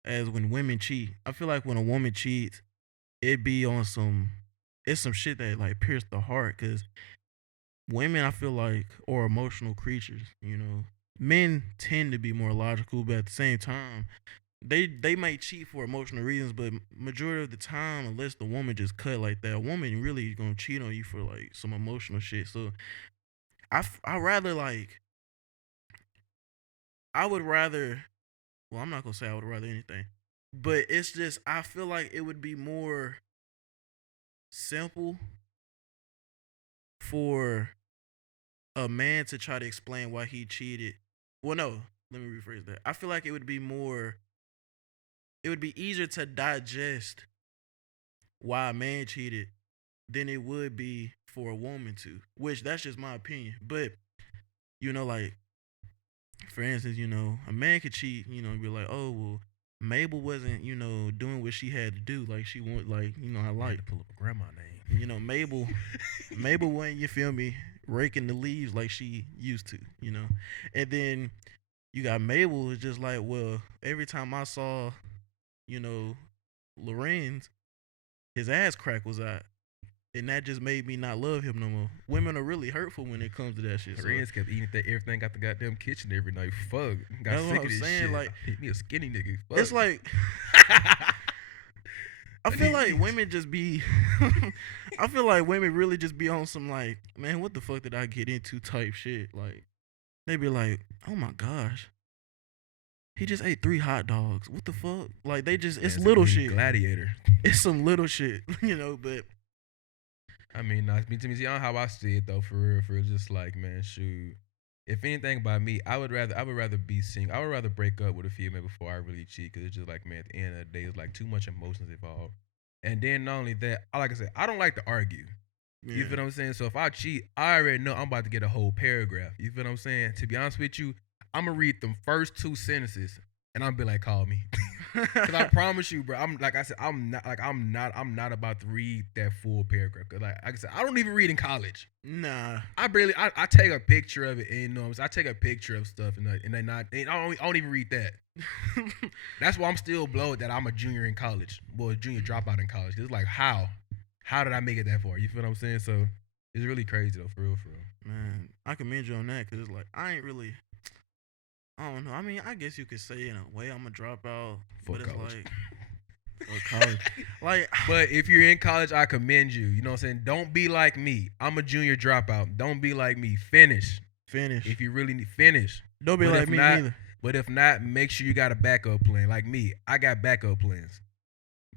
as when women cheat. I feel like when a woman cheats, it be on some. it's some shit that like pierced the heart because women, I feel like, are emotional creatures. You know, men tend to be more logical, but at the same time, they might cheat for emotional reasons, but majority of the time, unless the woman just cut like that, a woman really gonna cheat on you for like some emotional shit. So I rather like I would rather. Well, I'm not gonna say I would rather anything, but it's just I feel like it would be more simple for a man to try to explain why he cheated. Well, no, let me rephrase that. I feel like it would be easier to digest why a man cheated than it would be for a woman to, which that's just my opinion. But, like, for instance, a man could cheat, and be like, oh, well, Mabel wasn't, doing what she had to do. Like, she want, like, I I had like, to pull up a grandma name. Mabel wasn't, you feel me, raking the leaves like she used to. And then you got Mabel is just like, well, every time I saw, you know, Lorenz, his ass crack was out. And that just made me not love him no more. Women are really hurtful when it comes to that shit. So Friends kept eating everything out the goddamn kitchen every night. Fuck. Got that's what sick I'm of this saying. shit. Like, Hit me a skinny nigga. Fuck. it's like I feel like women just be I feel like women really just be on some like, man, what the fuck did I get into type shit. Like they be like, oh my gosh, he just ate 3 hot dogs. What the fuck? Like they just it's Man, little a shit. Gladiator. It's some little shit, but I mean, to me, see, on how I see it though, for real, just like, man, shoot. If anything about me, I would rather be single. I would rather break up with a female before I really cheat, because it's just like, man, at the end of the day, it's like too much emotions involved. And then not only that, like I said, I don't like to argue. You feel what I'm saying? So if I cheat, I already know I'm about to get a whole paragraph. You feel what I'm saying? To be honest with you, I'm gonna read them first 2 sentences, and I'm be like, call me. Cause I promise you, bro. I'm like I said, I'm not about to read that full paragraph. Cause like I said, I don't even read in college. Nah. I take a picture of it, and I take a picture of stuff, and I don't even read that. That's why I'm still blowed that I'm a junior in college, a junior dropout in college. It's like, how did I make it that far? You feel what I'm saying? So it's really crazy though, for real. Man, I commend you on that because it's like I ain't really. I don't know. I mean, I guess you could say in a way I'm a dropout, For but college. it's like for college. Like, but if you're in college, I commend you. You know what I'm saying? Don't be like me. I'm a junior dropout. Don't be like me. Finish. If you really need finish. Don't be like me neither. But if not, make sure you got a backup plan. Like me, I got backup plans.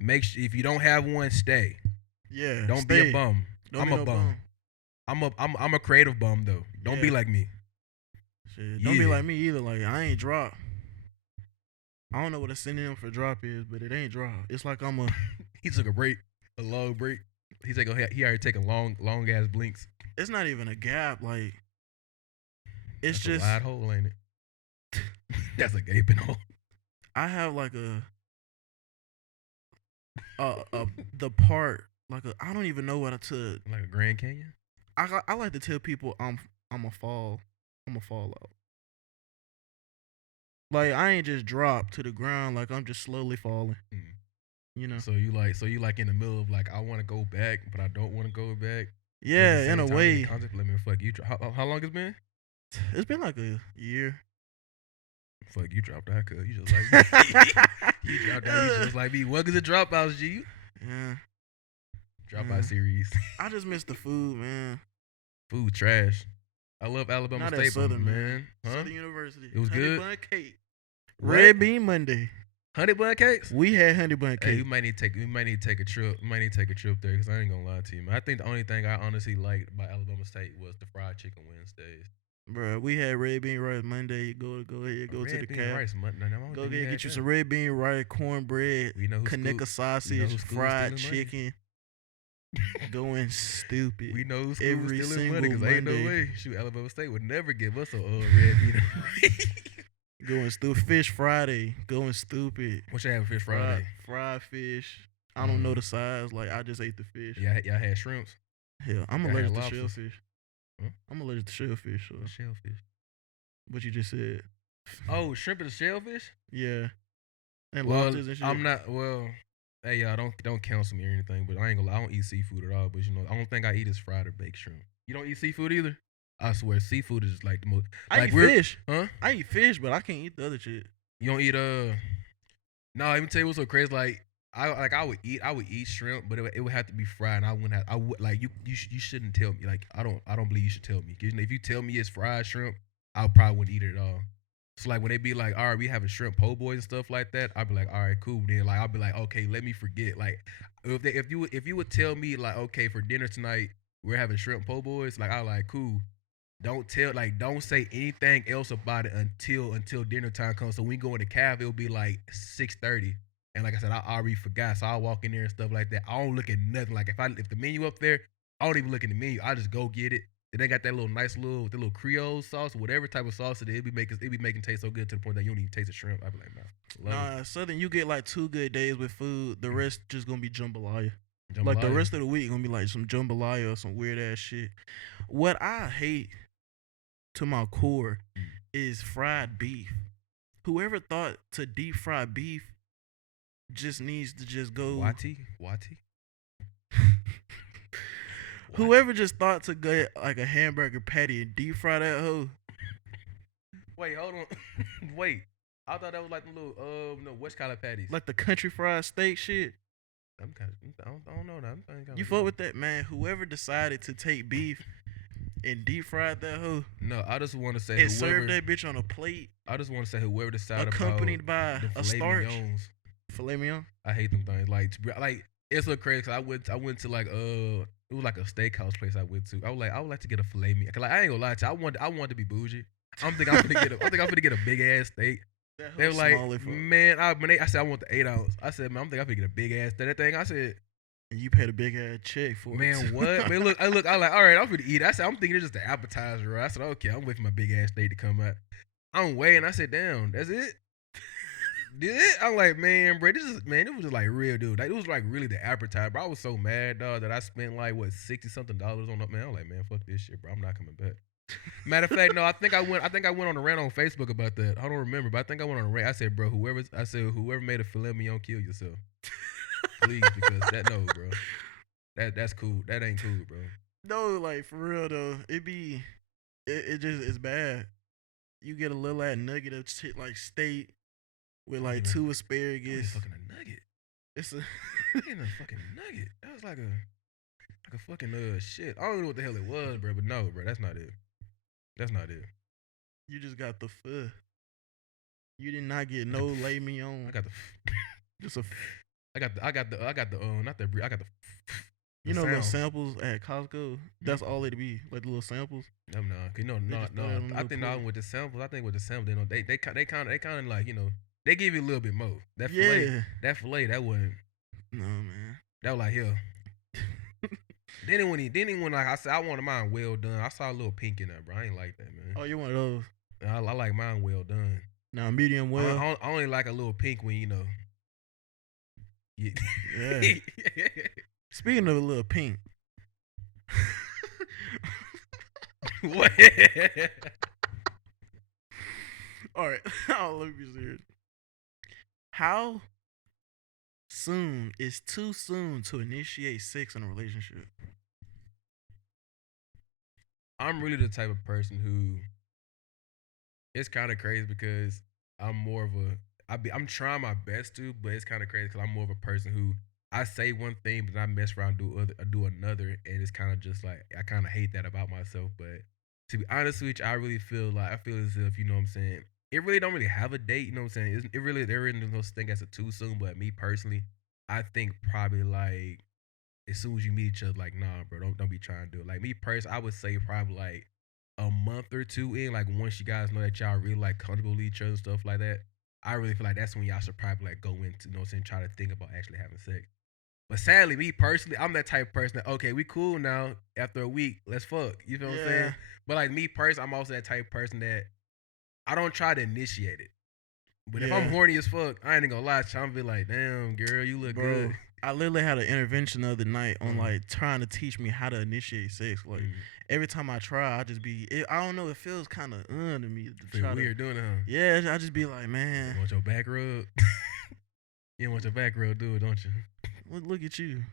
Make sure if you don't have one, stay. Yeah. Don't be a bum. I'm a bum. I'm a creative bum though. Don't be like me. Shit, don't be like me either. Like I ain't drop. I don't know what a synonym for drop is, but it ain't drop. It's like I'm a. He took a long break. He already taking long ass blinks. It's not even a gap. Like it's That's just a wide hole, ain't it? That's a gaping hole. I have like the part like I don't even know what I took. Like a Grand Canyon. I like to tell people I'm a fall out. Like I ain't just dropped to the ground. Like I'm just slowly falling. So you like in the middle of like I want to go back, but I don't want to go back. Yeah, in a way. Let me fuck you. How long it's been? It's been like a year. Fuck, you dropped out, cuz you just like me. You dropped out, you just like me. Welcome to Dropouts, G. Yeah. Dropout series. I just miss the food, man. Food trash. I love Alabama Not State, Southern, man. Huh? Southern University. It was honey good. Bun cake. Red bean Monday. Honey bun cakes. We had honey bun cake. Hey, we might need to take a trip. We might need to take a trip there, because I ain't gonna lie to you, man. I think the only thing I honestly liked about Alabama State was the fried chicken Wednesdays. Bro, we had red bean rice Monday. Go ahead, go to the cab. Rice, go ahead, get you some red bean rice, cornbread, Kaneka sausage, fried chicken. Going stupid. We know who's every stealing single money, because ain't no Monday. way. Shoot, Alabama State would never give us a red bean. Going stupid. Fish Friday. Going stupid. What you have for Fish Friday? Fried fish. I don't know the size. Like I just ate the fish. Yeah, y'all had shrimps. Hell, I'm allergic to shellfish. Huh? I'm allergic to shellfish. So. Shellfish. What you just said. Oh, shrimp and shellfish? Yeah. And well, lobsters and shit. I'm not. Well, Hey y'all, don't cancel me or anything, but I ain't gonna lie, I don't eat seafood at all. But the only thing I eat is fried or baked shrimp. You don't eat seafood either? I swear, seafood is like the most. I Like eat we're, fish. huh? I eat fish, but I can't eat the other shit. You don't eat No, let me tell you what's so crazy. Like I would eat shrimp, but it would have to be fried. And I wouldn't have. I would like you shouldn't tell me. Like I don't believe you should tell me. 'Cause, if you tell me it's fried shrimp, I probably wouldn't eat it at all. So like when they be like, all right, we having shrimp po' boys and stuff like that, I'd be like, all right, cool. Then like I'll be like, okay, let me forget. Like if you would tell me like, okay, for dinner tonight we're having shrimp po' boys, like I like cool. Don't say anything else about it until dinner time comes. So when we go in the cab, it'll be like 6:30. And like I said, I already forgot. So I'll walk in there and stuff like that. I don't look at nothing. Like if the menu up there, I don't even look at the menu. I just go get it. And they got that little nice little Creole sauce, whatever type of sauce it be making taste so good to the point that you don't even taste the shrimp. I be like, nah, love Nah, Southern, you get like 2 good days with food. The rest just gonna be jambalaya. it. Like the Jambalaya. rest of the week gonna be like some jambalaya or some weird ass shit. What I hate to my core is fried beef. Whoever thought to deep fry beef just needs to just go. Wati. Whoever just thought to get like a hamburger patty and deep fry that hoe. Wait, hold on. Wait. I thought that was like the little no West Collar patties. Like the country fried steak shit. I'm kind of I don't know that. I'm kinda You fuck with that, man. Whoever decided to take beef and deep fried that hoe No, I just want to say and whoever. serve that bitch on a plate I just want to say whoever decided accompanied by about the a filet starch. mignons. Filet mignon. I hate them things. Like it's so crazy. 'Cause I went to like it was like a steakhouse place I went to. I would like to get a filet mignon. 'Cause, like I ain't gonna lie to you. I want to be bougie. I think I'm gonna get a big ass steak. That They were hoe like, small as fuck. man, I said I want the 8 ounce. I said, man, I'm thinking I'm gonna get a big ass steak. That thing. I said, And you paid a big ass check for it. man, what? Man, look. I like, all right, I'm gonna eat it. I said, I'm thinking it's just the appetizer. Right? I said, okay, I'm waiting for my big ass steak to come out. I'm waiting. I said, damn, that's it. Did it? I'm like, man, bro, it was just like real, dude. Like, it was like really the appetizer, bro. I was so mad, dog, that I spent like what $60-something on it. Man, I'm like, man, fuck this shit, bro. I'm not coming back. Matter of fact, no, I think I went on a rant on Facebook about that. I don't remember, but I think I went on a rant. I said, bro, whoever made a filet mignon, kill yourself, please, because bro, that's cool. That ain't cool, bro. No, like for real though, it just is bad. You get a little ass nugget of shit like steak with Not like even- 2 Not even asparagus. fucking a nugget. It's a Ain't a fucking nugget. That was like a fucking shit. I don't know what the hell it was, bro. But no, bro, that's not it. That's not it. you just got the pho. You did not get no lay me on. I got the. Just a I got the not the I got the. you know sound. little samples at Costco. That's all it be, like the little samples. No, no, They no. just throw it on the I think little no, with the samples. I think with the samples, they kind of like they give you a little bit more. That filet, that wasn't. No man. That was like here. Then when like I said I wanted mine well done. I saw a little pink in there, bro. I ain't like that, man. Oh, you one of those? I like mine well done. Now medium well. I only like a little pink when Yeah. Speaking of a little pink. What? All right. Oh, let me be serious. How soon is too soon to initiate sex in a relationship? I'm really the type of person who it's kind of crazy because I'm more of I'm trying my best to, but it's kind of crazy because I'm more of a person who I say one thing, but I mess around and do another, and it's kind of just like I kind of hate that about myself. But to be honest with you, I feel as if what I'm saying. It really don't really have a date, you know what I'm saying? It really there isn't no thing as a too soon. But me personally, I think probably like as soon as you meet each other, like nah, bro, don't be trying to do it. Like me personally, I would say probably like a month or two in, like once you guys know that y'all really like comfortable with each other and stuff like that. I really feel like that's when y'all should probably like go into, you know what I'm saying, try to think about actually having sex. But sadly, me personally, I'm that type of person that okay, we cool now. After a week, let's fuck. You feel what I'm saying? But like me personally, I'm also that type of person that I don't try to initiate it. But if I'm Yeah. horny as fuck, I ain't gonna lie to you. I'm be like, damn, girl, you look Bro, good. I literally had an intervention the other night on Mhm. like trying to teach me how to initiate sex. Like Mm. every time I try, I just I don't know, it feels kind of to me to Feel try weird doing it, huh? to. Yeah, I just be like, You man, want your back rub? You want your back rub, do it, don't you? Look at you,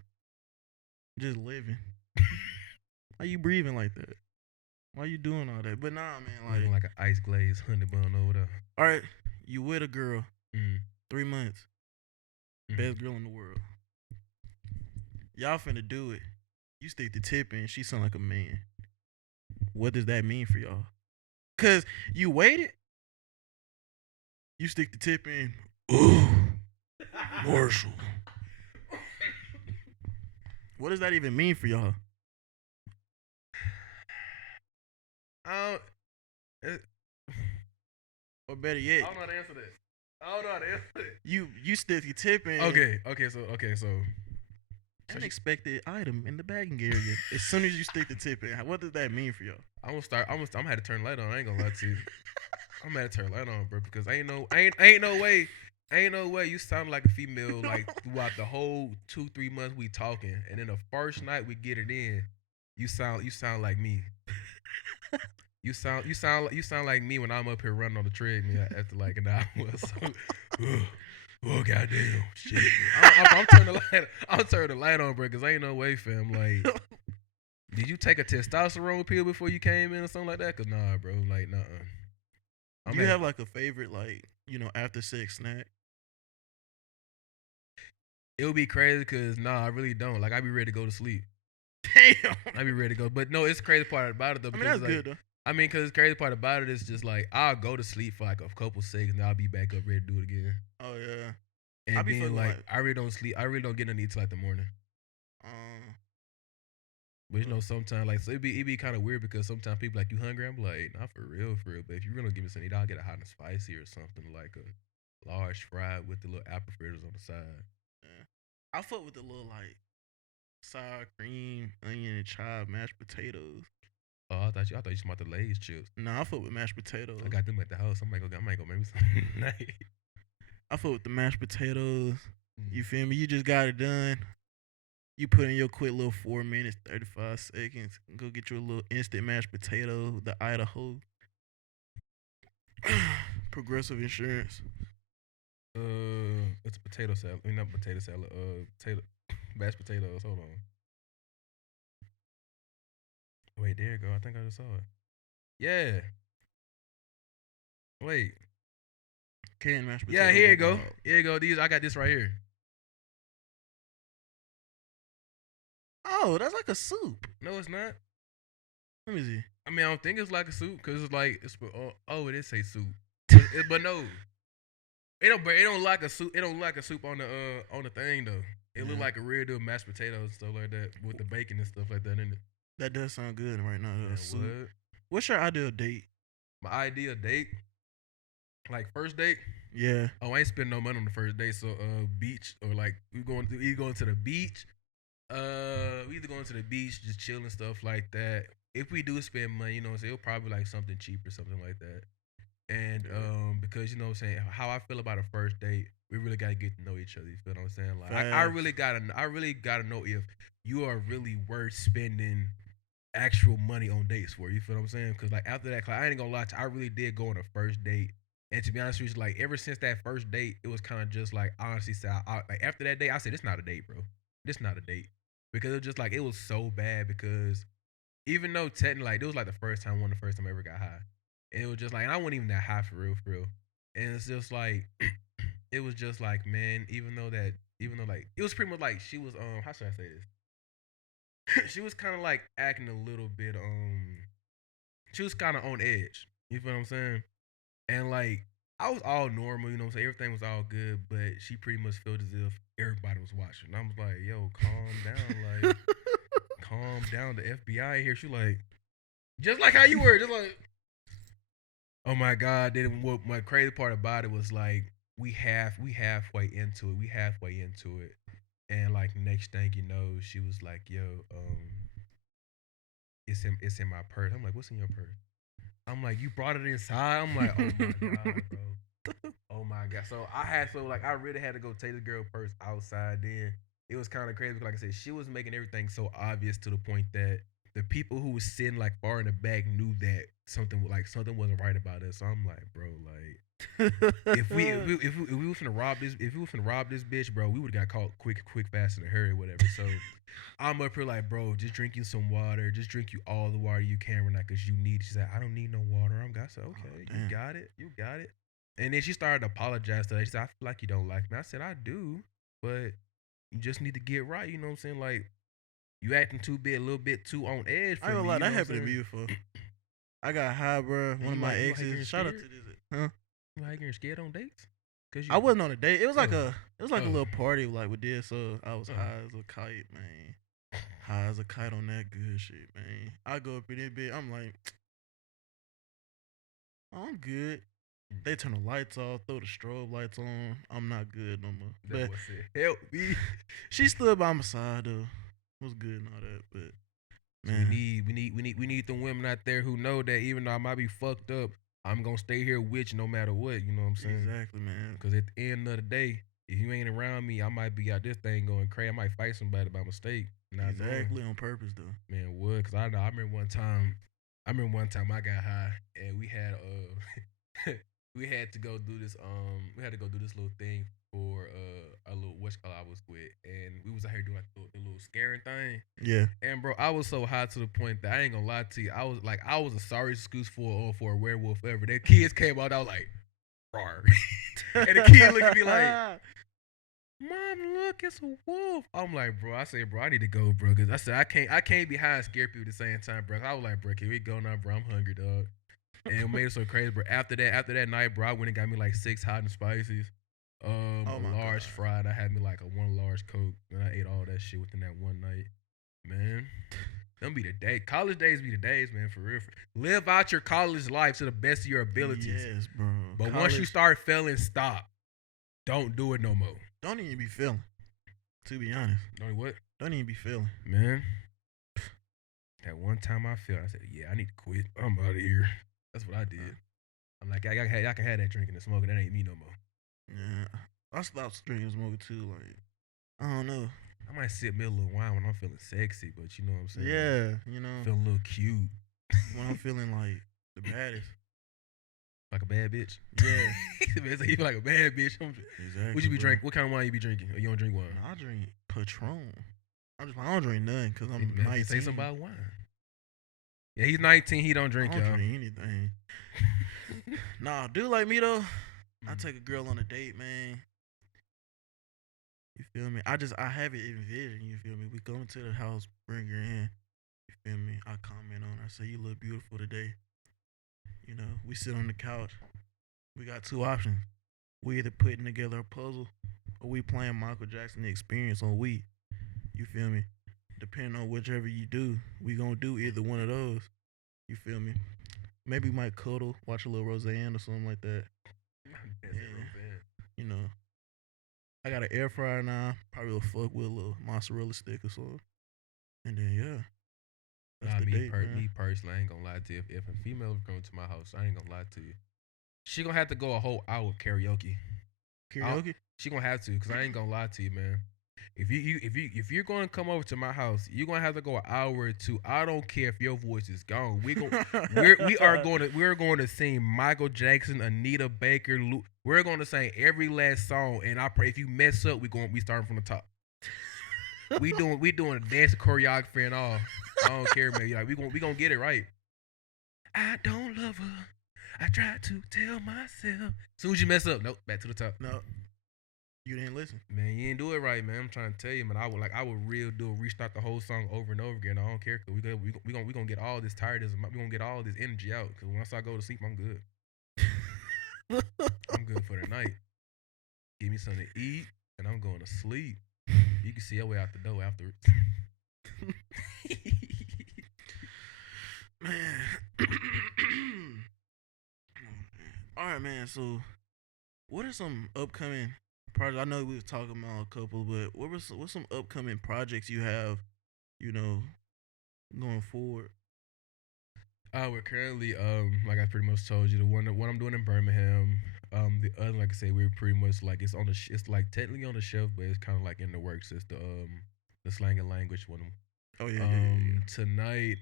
just living. Why you breathing like that? Why you doing all that? But nah, man. Looking like an ice glazed honey bun over there. All right, you with a girl, Mm. 3 months, best girl in the world. Y'all finna do it. You stick the tip in. She sound like a man. What does that mean for y'all? Cause you waited. You stick the tip in. Ooh, Marshall. What does that even mean for y'all? Or better yet, I don't know how to answer that. I don't know how to answer that. you stick the tip in. Okay, so Unexpected item in the bagging area. As soon as you stick the tip in, what does that mean for y'all? I'm gonna have to turn the light on. I ain't gonna lie to you. I'm gonna have to turn the light on, bro, because ain't no way you sound like a female like throughout the whole 2-3 months we talking, and then the first night we get it in, you sound like me. You sound like me when I'm up here running on the treadmill after like an hour. Oh goddamn shit! I'm turning the light on, bro, because ain't no way, fam. Like, did you take a testosterone pill before you came in or something like that? Cause nah, bro, like nah. Do you have like a favorite, like, after sex snack? It would be crazy because nah, I really don't. Like, I be ready to go to sleep. Damn. I be ready to go, but no, it's the crazy part about it though. I mean, that's good though. I mean, because the crazy part about it is just like I'll go to sleep for like a couple seconds, and I'll be back up ready to do it again. Oh yeah. And then like I really don't sleep. I really don't get no need till like the morning. But sometimes like so it be kind of weird because sometimes people like, you hungry? I'm like, not for real. But if you really don't give me something, I'll get a hot and spicy or something like a large fry with the little apple fritters on the side. Yeah. I fuck with the little like sour cream, onion, and chive mashed potatoes. Oh, I thought you smelled the Lay's chips. Nah, I fuck with mashed potatoes. I got them at the house. I might go make me some tonight. I fuck with the mashed potatoes. You feel me? You just got it done. You put in your quick little 4 minutes, 35 seconds. Go get your little instant mashed potato, the Idaho. Progressive Insurance. It's a potato salad. I mean, not potato salad. Mashed potatoes. Hold on. Wait, there you go. I think I just saw it. Yeah. Wait. Canned mashed potatoes. Yeah, here you go. Here you go. I got this right here. Oh, that's like a soup. No, it's not. Let me see. I mean, I don't think it's like a soup because it's like it is say soup, but no, it don't like a soup. It don't like a soup on the thing though. It look like a real deal mashed potatoes and stuff like that with the bacon and stuff like that in it. That does sound good right now. What? What's your ideal date? My ideal date, like first date. Yeah. Oh, I ain't spending no money on the first date, so beach or like we going to the beach. We either going to the beach, just chilling stuff like that. If we do spend money, it'll probably like something cheap or something like that. And because what I'm saying, how I feel about a first date, we really gotta get to know each other. You feel what I'm saying? Like I really gotta know if you are really worth spending actual money on dates for. You feel what I'm saying? Because like after that, I ain't gonna lie to you, I really did go on a first date. And to be honest with you, like ever since that first date, it was kind of just like honestly, like after that date, I said, "It's not a date, bro. This not a date." Because it was just like it was so bad because even though technically like it was like the first time I ever got high. And it was just like I wasn't even that high for real. And it's just like it was just like, man, even though like it was pretty much like she was how should I say this? She was kinda like acting a little bit she was kinda on edge. You feel what I'm saying? And like I was all normal, what I'm saying? Everything was all good, but she pretty much felt as if everybody was watching. And I was like, yo, calm down, like calm down. The FBI here. She like, just like how you were, just like, oh my god. Then what? My crazy part about it was like we halfway into it, and like next thing you know, she was like, yo, it's in my purse. I'm like, what's in your purse? I'm like, you brought it inside. I'm like, oh my god, bro. Oh my god. So I really had to go take the girl purse outside. Then it was kind of crazy because like I said, she was making everything so obvious to the point that the people who was sitting like far in the back knew that something wasn't right about us. So I'm like, bro, like if we was finna rob this bitch, bro, we would have got caught quick, fast in a hurry, whatever. So I'm up here like, bro, just drink you some water. Just drink you all the water you can right now because you need it. She said, I don't need no water. I'm got. I said, okay, you got it. You got it. And then she started to apologize to her. She said, I feel like you don't like me. I said, I do, but you just need to get right. You know what I'm saying? Like, you acting too big, a little bit too on edge for I ain't gonna me. lie, You know that what I'm happened to saying? me before. I got high, bro. One of my you like getting exes. Shout out to scared? this. Huh? You like getting scared on dates? Cause I wasn't on a date. It was like Oh. a Oh. little party like we did. So I was Oh. high as a kite, man. High as a kite on that good shit, man. I go up in that bit. I'm like, oh, I'm good. They turn the lights off, throw the strobe lights on. I'm not good no more. That But boy said, help me. she stood by my side though. Was good and all that. But So man, we need them women out there who know that even though I might be fucked up, I'm gonna stay here with you no matter what. You know what I'm saying? exactly, man. Because at the end of the day, if you ain't around me, I might be out this thing going crazy. I might fight somebody by mistake. Not Exactly knowing. on purpose though. Man, what? Cause I know. I remember one time. I got high and we had we had to go do this. We had to go do this little thing for a little what's called I was with, and we was out here doing like the little scaring thing. Yeah. And bro, I was so high to the point that I ain't gonna lie to you. I was a sorry excuse for a werewolf ever. The kids came out. I was like, rawr. And the kid looked at me like, Mom, look, it's a wolf. I'm like, bro. I said, bro, I need to go, bro, because I said I can't be high and scare people at the same time, bro. I was like, bro, can we go now, bro? I'm hungry, dog. And it made it so crazy, bro. After that night, bro, I went and got me like 6 hot and spices, Oh my a large God. fried. I had me like a one large Coke, and I ate all that shit within that one night, man. Them be the day. College days be the days, man. For real. Live out your college life to the best of your abilities. Yes, bro. But once you start failing, stop. Don't do it no more. Don't even be feeling. To be honest. Don't what? Don't even be feeling. Man. At one time I felt, I said, yeah, I need to quit. I'm out of here. That's what I did. I'm like, I can have that drinking and smoking. That ain't me no more. Yeah. I stopped drinking smoking too. Like, I don't know. I might sip me a little wine when I'm feeling sexy, but you know what I'm saying? Yeah, you know. Feel a little cute. When I'm feeling like the baddest. Like a bad bitch? Yeah. Man, so you feel like a bad bitch. Exactly. What you be drinking? What kind of wine you be drinking? Or you don't drink wine? I drink Patron. I don't drink nothing because I'm Man, 19. say something about wine. Yeah, he's 19. He don't drink, I don't y'all. drink anything. Nah, dude like me though, I take a girl on a date, man. You feel me? I have it envisioned. You feel me? We go into the house, bring her in. You feel me? I comment on her, say you look beautiful today. You know, we sit on the couch. We got two options. We either putting together a puzzle or we playing Michael Jackson the Experience on Wii. You feel me? Depending on whichever you do, we gonna do either one of those. You feel me? Maybe we might cuddle, watch a little Roseanne or something like that. You know, I got an air fryer now. Probably will fuck with a little mozzarella stick or something. And then yeah, that's the date, man. Me personally, I ain't gonna lie to you. If a female comes to my house, I ain't gonna lie to you. She gonna have to go a whole hour of karaoke. Karaoke? She gonna have to, cause I ain't gonna lie to you, man. If you're gonna come over to my house, you're gonna have to go an hour or two. I don't care if your voice is gone. We are going to sing Michael Jackson, Anita Baker. We're going to sing every last song, and I pray if you mess up, we starting from the top. we doing a dance choreography and all. I don't care, man. Like we gonna get it right. I don't love her. I tried to tell myself. Soon as you mess up, nope, back to the top. No, you didn't listen. Man, you didn't do it right, man. I'm trying to tell you, man. I would restart the whole song over and over again. I don't care, cause we gonna get all this tiredness. We gonna get all this energy out. Cause once I go to sleep, I'm good. I'm good for the night. Give me something to eat, and I'm going to sleep. You can see your way out the door afterwards. Man. All right, man. So, what are some upcoming projects? I know we was talking about a couple, but what's some upcoming projects you have? You know, going forward. We're currently like I pretty much told you, the one I'm doing in Birmingham. The other, like I say, we're pretty much like it's like technically on the shelf, but it's kind of like in the works. It's the slang and language one. Oh yeah. Tonight,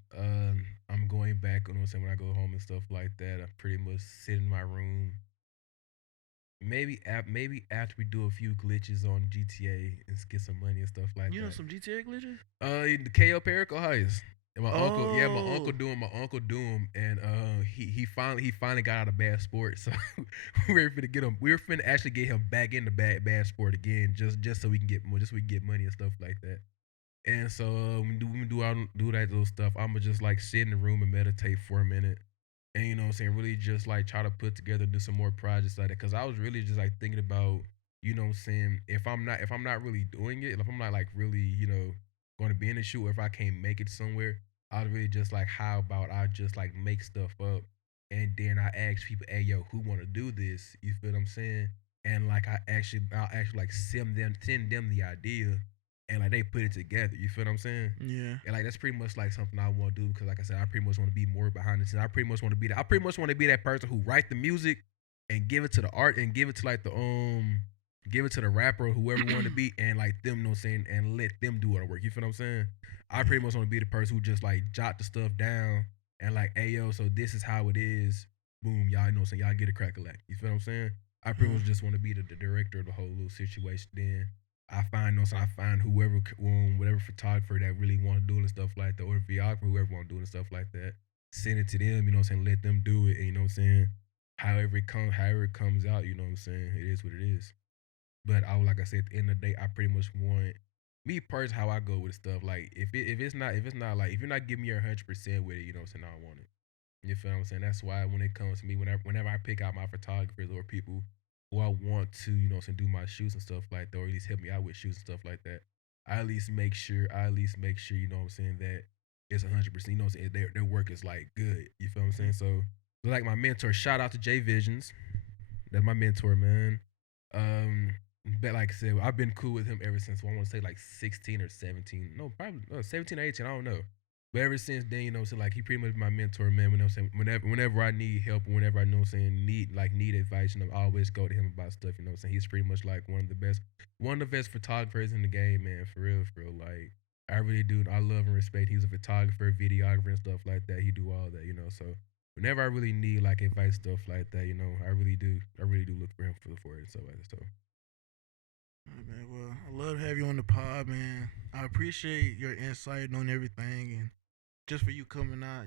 I'm going back. You know what I'm saying? When I go home and stuff like that, I pretty much sit in my room. Maybe after we do a few glitches on GTA and get some money and stuff like You know that. some GTA glitches? The KO Perico heist. And my uncle Oh, doing, and he finally got out of bad sport, so we were finna get him. We were finna actually get him back into bad sport again, just so we can get more, just so we can get money and stuff like that. And so do that little stuff. I'ma just like sit in the room and meditate for a minute, and you know what I'm saying, really just like try to put together, do some more projects like that. Cause I was really just like thinking about, you know what I'm saying, if I'm not really doing it, if I'm not like really, going to be in the shoot, or if I can't make it somewhere, I was really just like, how about I just like make stuff up, and then I ask people, hey yo, who want to do this? You feel what I'm saying? And like I'll actually like send them the idea, and like they put it together. You feel what I'm saying? yeah. And like that's pretty much like something I want to do, because like I said, I pretty much want to be more behind the scenes. I pretty much want to be that person who write the music and give it to the art, and give it to like give it to the rapper or whoever want to be, and like them, you know what I'm saying, and let them do all the work. You feel what I'm saying? I pretty much want to be the person who just like jot the stuff down, and like, hey yo, so this is how it is. Boom, y'all, you know what I'm saying, y'all get a crack a lack. You feel what I'm saying? I pretty Uh, much just want to be the director of the whole little situation. Then I find whoever, whatever photographer that really want to do it and stuff like that, or videographer, whoever want to do it and stuff like that. Send it to them, you know what I'm saying. Let them do it, and you know what I'm saying. However it comes out, you know what I'm saying. It is what it is. But like I said, at the end of the day, I pretty much want me personally how I go with stuff. Like if it's not like, if you're not giving me your 100% with it, you know what I'm saying, I don't want it. You feel what I'm saying? That's why when it comes to me, whenever I pick out my photographers or people who I want to, you know what I'm saying, do my shoots and stuff like that, or at least help me out with shoots and stuff like that, I at least make sure, you know what I'm saying, that it's 100%, you know what I'm saying, their work is like good. You feel what I'm saying? So like my mentor, shout out to J Visions. That's my mentor, man. Um, but like I said, I've been cool with him ever since, well, I want to say like 16 or 17. No, probably 17 or 18. I don't know. But ever since then, you know, so like he pretty much my mentor, man. When I'm saying, whenever I need help, or whenever I know what I'm saying, need advice, you know, I always go to him about stuff. You know what I'm saying? He's pretty much like one of the best photographers in the game, man. For real, for real. Like I really do. I love and respect. He's a photographer, videographer, and stuff like that. He do all that, you know. So whenever I really need like advice, stuff like that, you know, I really do look for him for it. So like so. Alright, man. Well, I love to have you on the pod, man. I appreciate your insight on everything, and just for you coming out,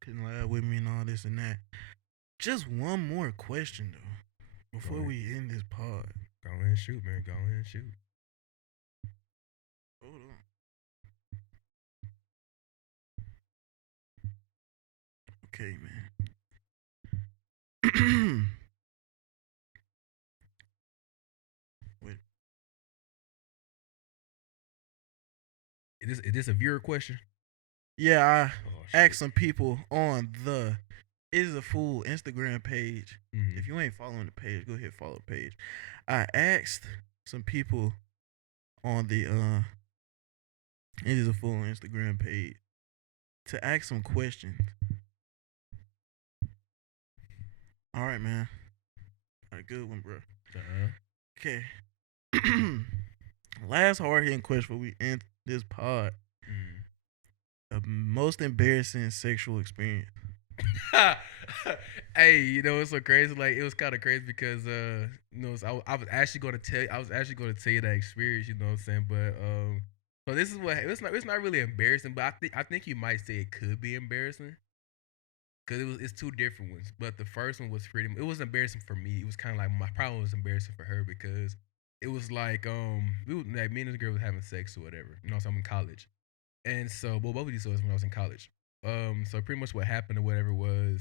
couldn't lie with me and all this and that. Just one more question though, Go before ahead, we end this pod. go ahead and shoot, man. Go ahead and shoot. Hold on. Okay, man. Wait. Is this a viewer question? Yeah, Oh I shit. asked some people on the Is a Fool Instagram page. Mm. If you ain't following the page, go ahead follow the page. I asked some people on the It Is a Fool Instagram page to ask some questions. All right, man. Got a good one, bro. Uh-huh. Okay. Last hard hitting question before we end this pod. Mm. A most embarrassing sexual experience. Hey, you know it's so crazy. Like it was kind of crazy because I was actually going to tell you that experience. You know what I'm saying? But so this is what it's not really embarrassing, but I think you might say it could be embarrassing, because it's two different ones. But the first one was it was embarrassing for me. It was kind of like, my problem was embarrassing for her, because it was like like me and this girl was having sex or whatever. You know, so I'm in college, and so well, both of these was when I was in college. So pretty much what happened or whatever was,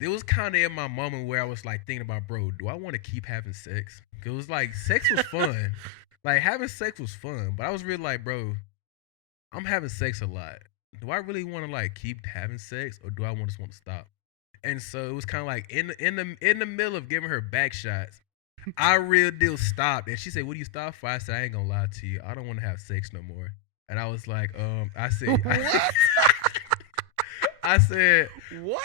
it was kind of in my moment where I was like thinking about, bro, do I want to keep having sex? 'Cause it was like sex was fun, like having sex was fun, but I was really like, bro, I'm having sex a lot. Do I really want to like keep having sex, or do I just want to stop? And so it was kind of like in the middle of giving her back shots, I real deal stopped, and she said, "What do you stop for?" I said, "I ain't gonna lie to you, I don't want to have sex no more." And I was like, I said, What? I said, What?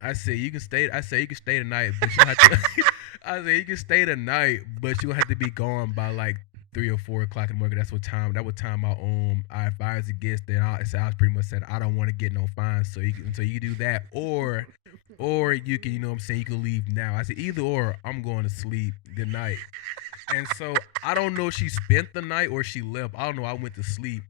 I said, you can stay. I said, you can stay tonight, but you have to. I said, you can stay tonight, but you have to be gone by like 3 or 4 o'clock in the morning. That's what time. That what time I advise the guests that I was pretty much said I don't want to get no fines. So you can do that, or you can, you know what I'm saying, you can leave now. I said either or. I'm going to sleep. Good night. And so I don't know if she spent the night or she left. I don't know. I went to sleep.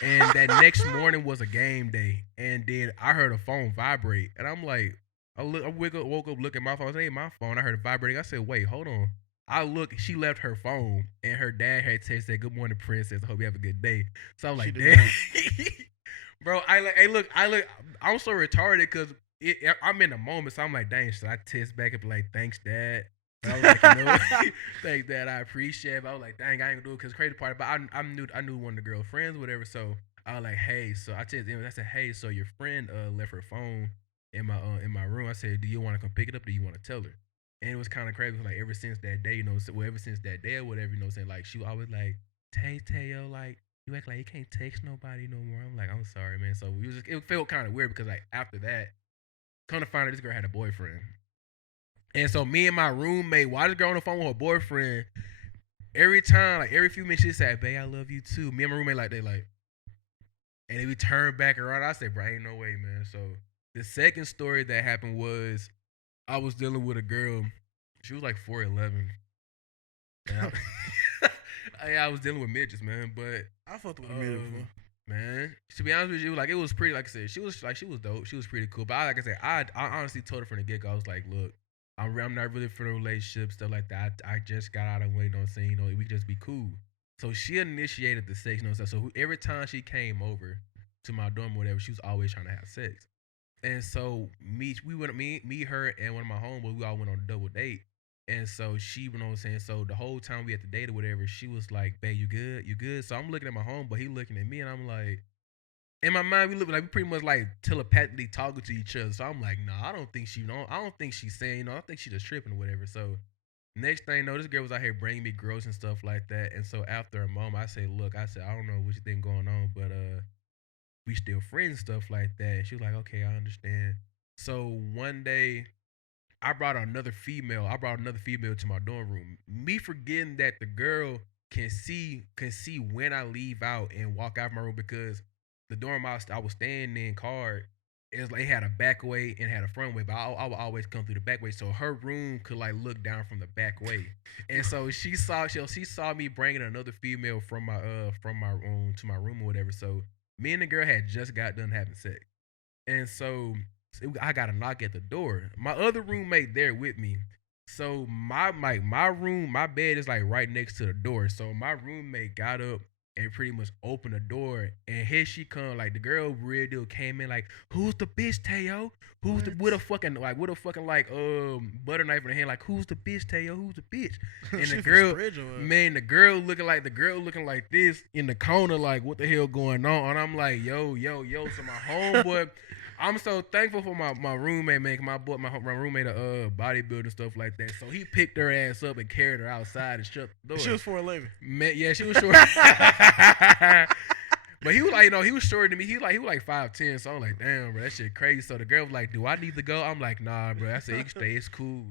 And that next morning was a game day. And then I heard a phone vibrate. And I'm like, woke up, look at my phone. I said, hey, my phone. I heard it vibrating. I said, wait, hold on. I look, she left her phone, and her dad had texted, "Good morning, princess. I hope you have a good day." So I'm like, damn, bro. I'm so retarded because I'm in the moment, so I'm like, dang, should I text back and be like, thanks, dad? But I was like, thanks, dad. I appreciate it. But I was like, dang, I ain't gonna do it because crazy part. But I knew one of the girlfriends, whatever. So I was like, hey, so I texted him. I said, hey, so your friend left her phone in my room. I said, do you want to come pick it up? Or do you want to tell her? And it was kind of crazy. Like ever since that day, ever since that day or whatever, saying like she always like, Teo, like you act like you can't text nobody no more. I'm like, I'm sorry, man. So it felt kind of weird because like after that, kind of find out this girl had a boyfriend, and so me and my roommate, while this girl on the phone with her boyfriend, every time, like every few minutes, she said, "Babe, I love you too." Me and my roommate like they like, and then we turned back around. I said, "Bro, ain't no way, man." So the second story that happened was I was dealing with a girl. She was like 4'11". I was dealing with midgets, man. But I fucked with a midget before. Man, to be honest with you, like it was pretty. Like I said, she was dope. She was pretty cool. But like I said, I honestly told her from the get go. I was like, look, I'm not really for the relationship stuff like that. I just got out of the way. You know what I'm saying? We just be cool. So she initiated the sex, So every time she came over to my dorm or whatever, she was always trying to have sex. And so me, her, and one of my homeboys, we all went on a double date. And so she, you know what I'm saying? So the whole time we had the date or whatever, she was like, babe, you good? You good? So I'm looking at my homeboy, he looking at me, and I'm like, in my mind, we pretty much like telepathically talking to each other. So I'm like, nah, I don't think she's saying, I think she's just tripping or whatever. So next thing you know, this girl was out here bringing me girls and stuff like that. And so after a moment, I said, look, I don't know what you think going on, but we still friends, stuff like that. And she was like, okay, I understand. So one day, I brought another female to my dorm room. Me forgetting that the girl can see when I leave out and walk out of my room because the dorm I was staying in card is like it had a back way and had a front way, but I would always come through the back way, so her room could like look down from the back way. And so she saw me bringing another female from my room to my room or whatever. So me and the girl had just got done having sex. And so I got a knock at the door. My other roommate there with me. So my room, my bed is like right next to the door. So my roommate got up and pretty much opened the door, and here she come. Like the girl real deal came in like, who's the bitch, Teo? Who's the with a fucking like butter knife in her hand, like who's the bitch, Teo? Who's the bitch? And the girl, man, the girl looking like this in the corner, like what the hell going on? And I'm like, yo. So my homeboy, I'm so thankful for my roommate, man. My roommate a bodybuilder and stuff like that. So he picked her ass up and carried her outside and shut the door. She was 4'11". Man, yeah, she was short. But he was like, he was shorter than me. He was like 5'10". So I'm like, damn, bro, that shit crazy. So the girl was like, do I need to go? I'm like, nah, bro. I said, you can stay. It's cool.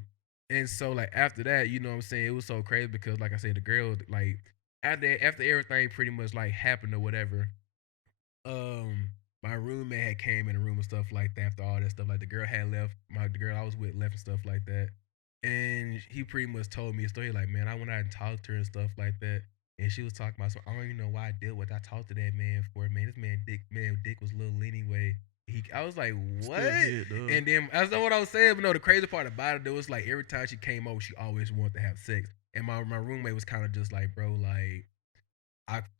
And so like after that, you know what I'm saying? It was so crazy because like I said, the girl like after everything pretty much like happened or whatever, my roommate had came in the room and stuff like that after all that stuff. Like the girl had left, the girl I was with left and stuff like that. And he pretty much told me a story like, man, I went out and talked to her and stuff like that. And she was talking about, so I don't even know why I did what I talked to that man for. Man, this dick was little anyway. I was like, what? And then that's not what I was saying, but no, the crazy part about it, though, was like every time she came over, she always wanted to have sex. And my roommate was kind of just like, bro, like,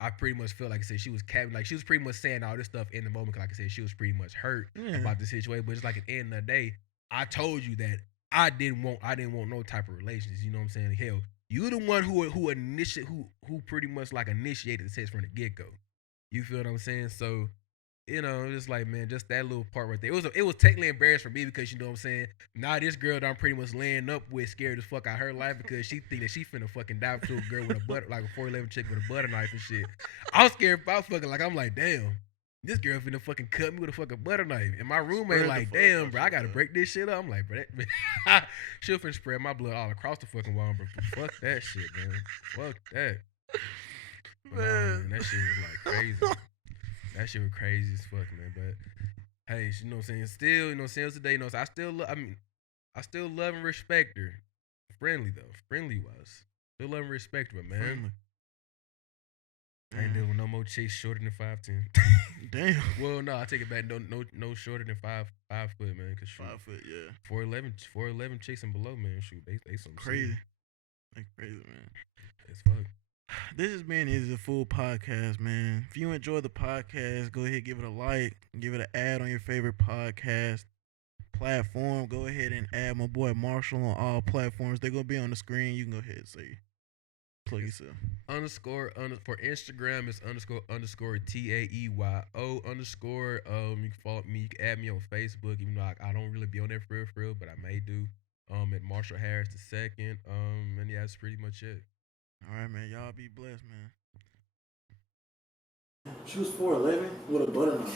I pretty much feel like I said she was like she was pretty much saying all this stuff in the moment. Like I said, she was pretty much hurt about the situation. But it's like at the end of the day, I told you that I didn't want no type of relations. You know what I'm saying? Hell, you the one who pretty much like initiated the sex from the get go. You feel what I'm saying? So it's like, man, just that little part right there. It was technically embarrassed for me because you know what I'm saying. Now this girl that I'm pretty much laying up with scared as fuck out her life because she think that she finna fucking dive to a girl with a butter like a 4'11" chick with a butter knife and shit. I was scared about fucking like I'm like, damn, this girl finna fucking cut me with a fucking butter knife. And my roommate like, damn, bro, I gotta break this shit up. I'm like, bro, she'll finna spread my blood all across the fucking wall, bro. Fuck that shit, man. Fuck that. Man, that shit was like crazy. That shit was crazy as fuck, man. But hey, you know what I'm saying? Still, you know, since today, you know, so I still, I still love and respect her. Friendly though, friendly was. Still love and respect her, man. Friendly. I ain't dealing with no more chicks shorter than 5'10". Damn. Well, no, I take it back. No shorter than 5 foot, man. Cause shoot, 5 foot, yeah. 4'11" chicks and below, man. Shoot, they some Crazy. serious. Like crazy, man. As fuck. This has been Izzy Full Podcast, man. If you enjoy the podcast, go ahead, give it a like, give it an ad on your favorite podcast platform. Go ahead and add my boy Marshall on all platforms. They're gonna be on the screen. You can go ahead and say plug yourself. For Instagram it's underscore TAEYO underscore. You can follow me. You can add me on Facebook. Even though I don't really be on there for real, but I may do. At Marshall Harris the second. And yeah, that's pretty much it. All right, man. Y'all be blessed, man. She was 4'11" with a button on.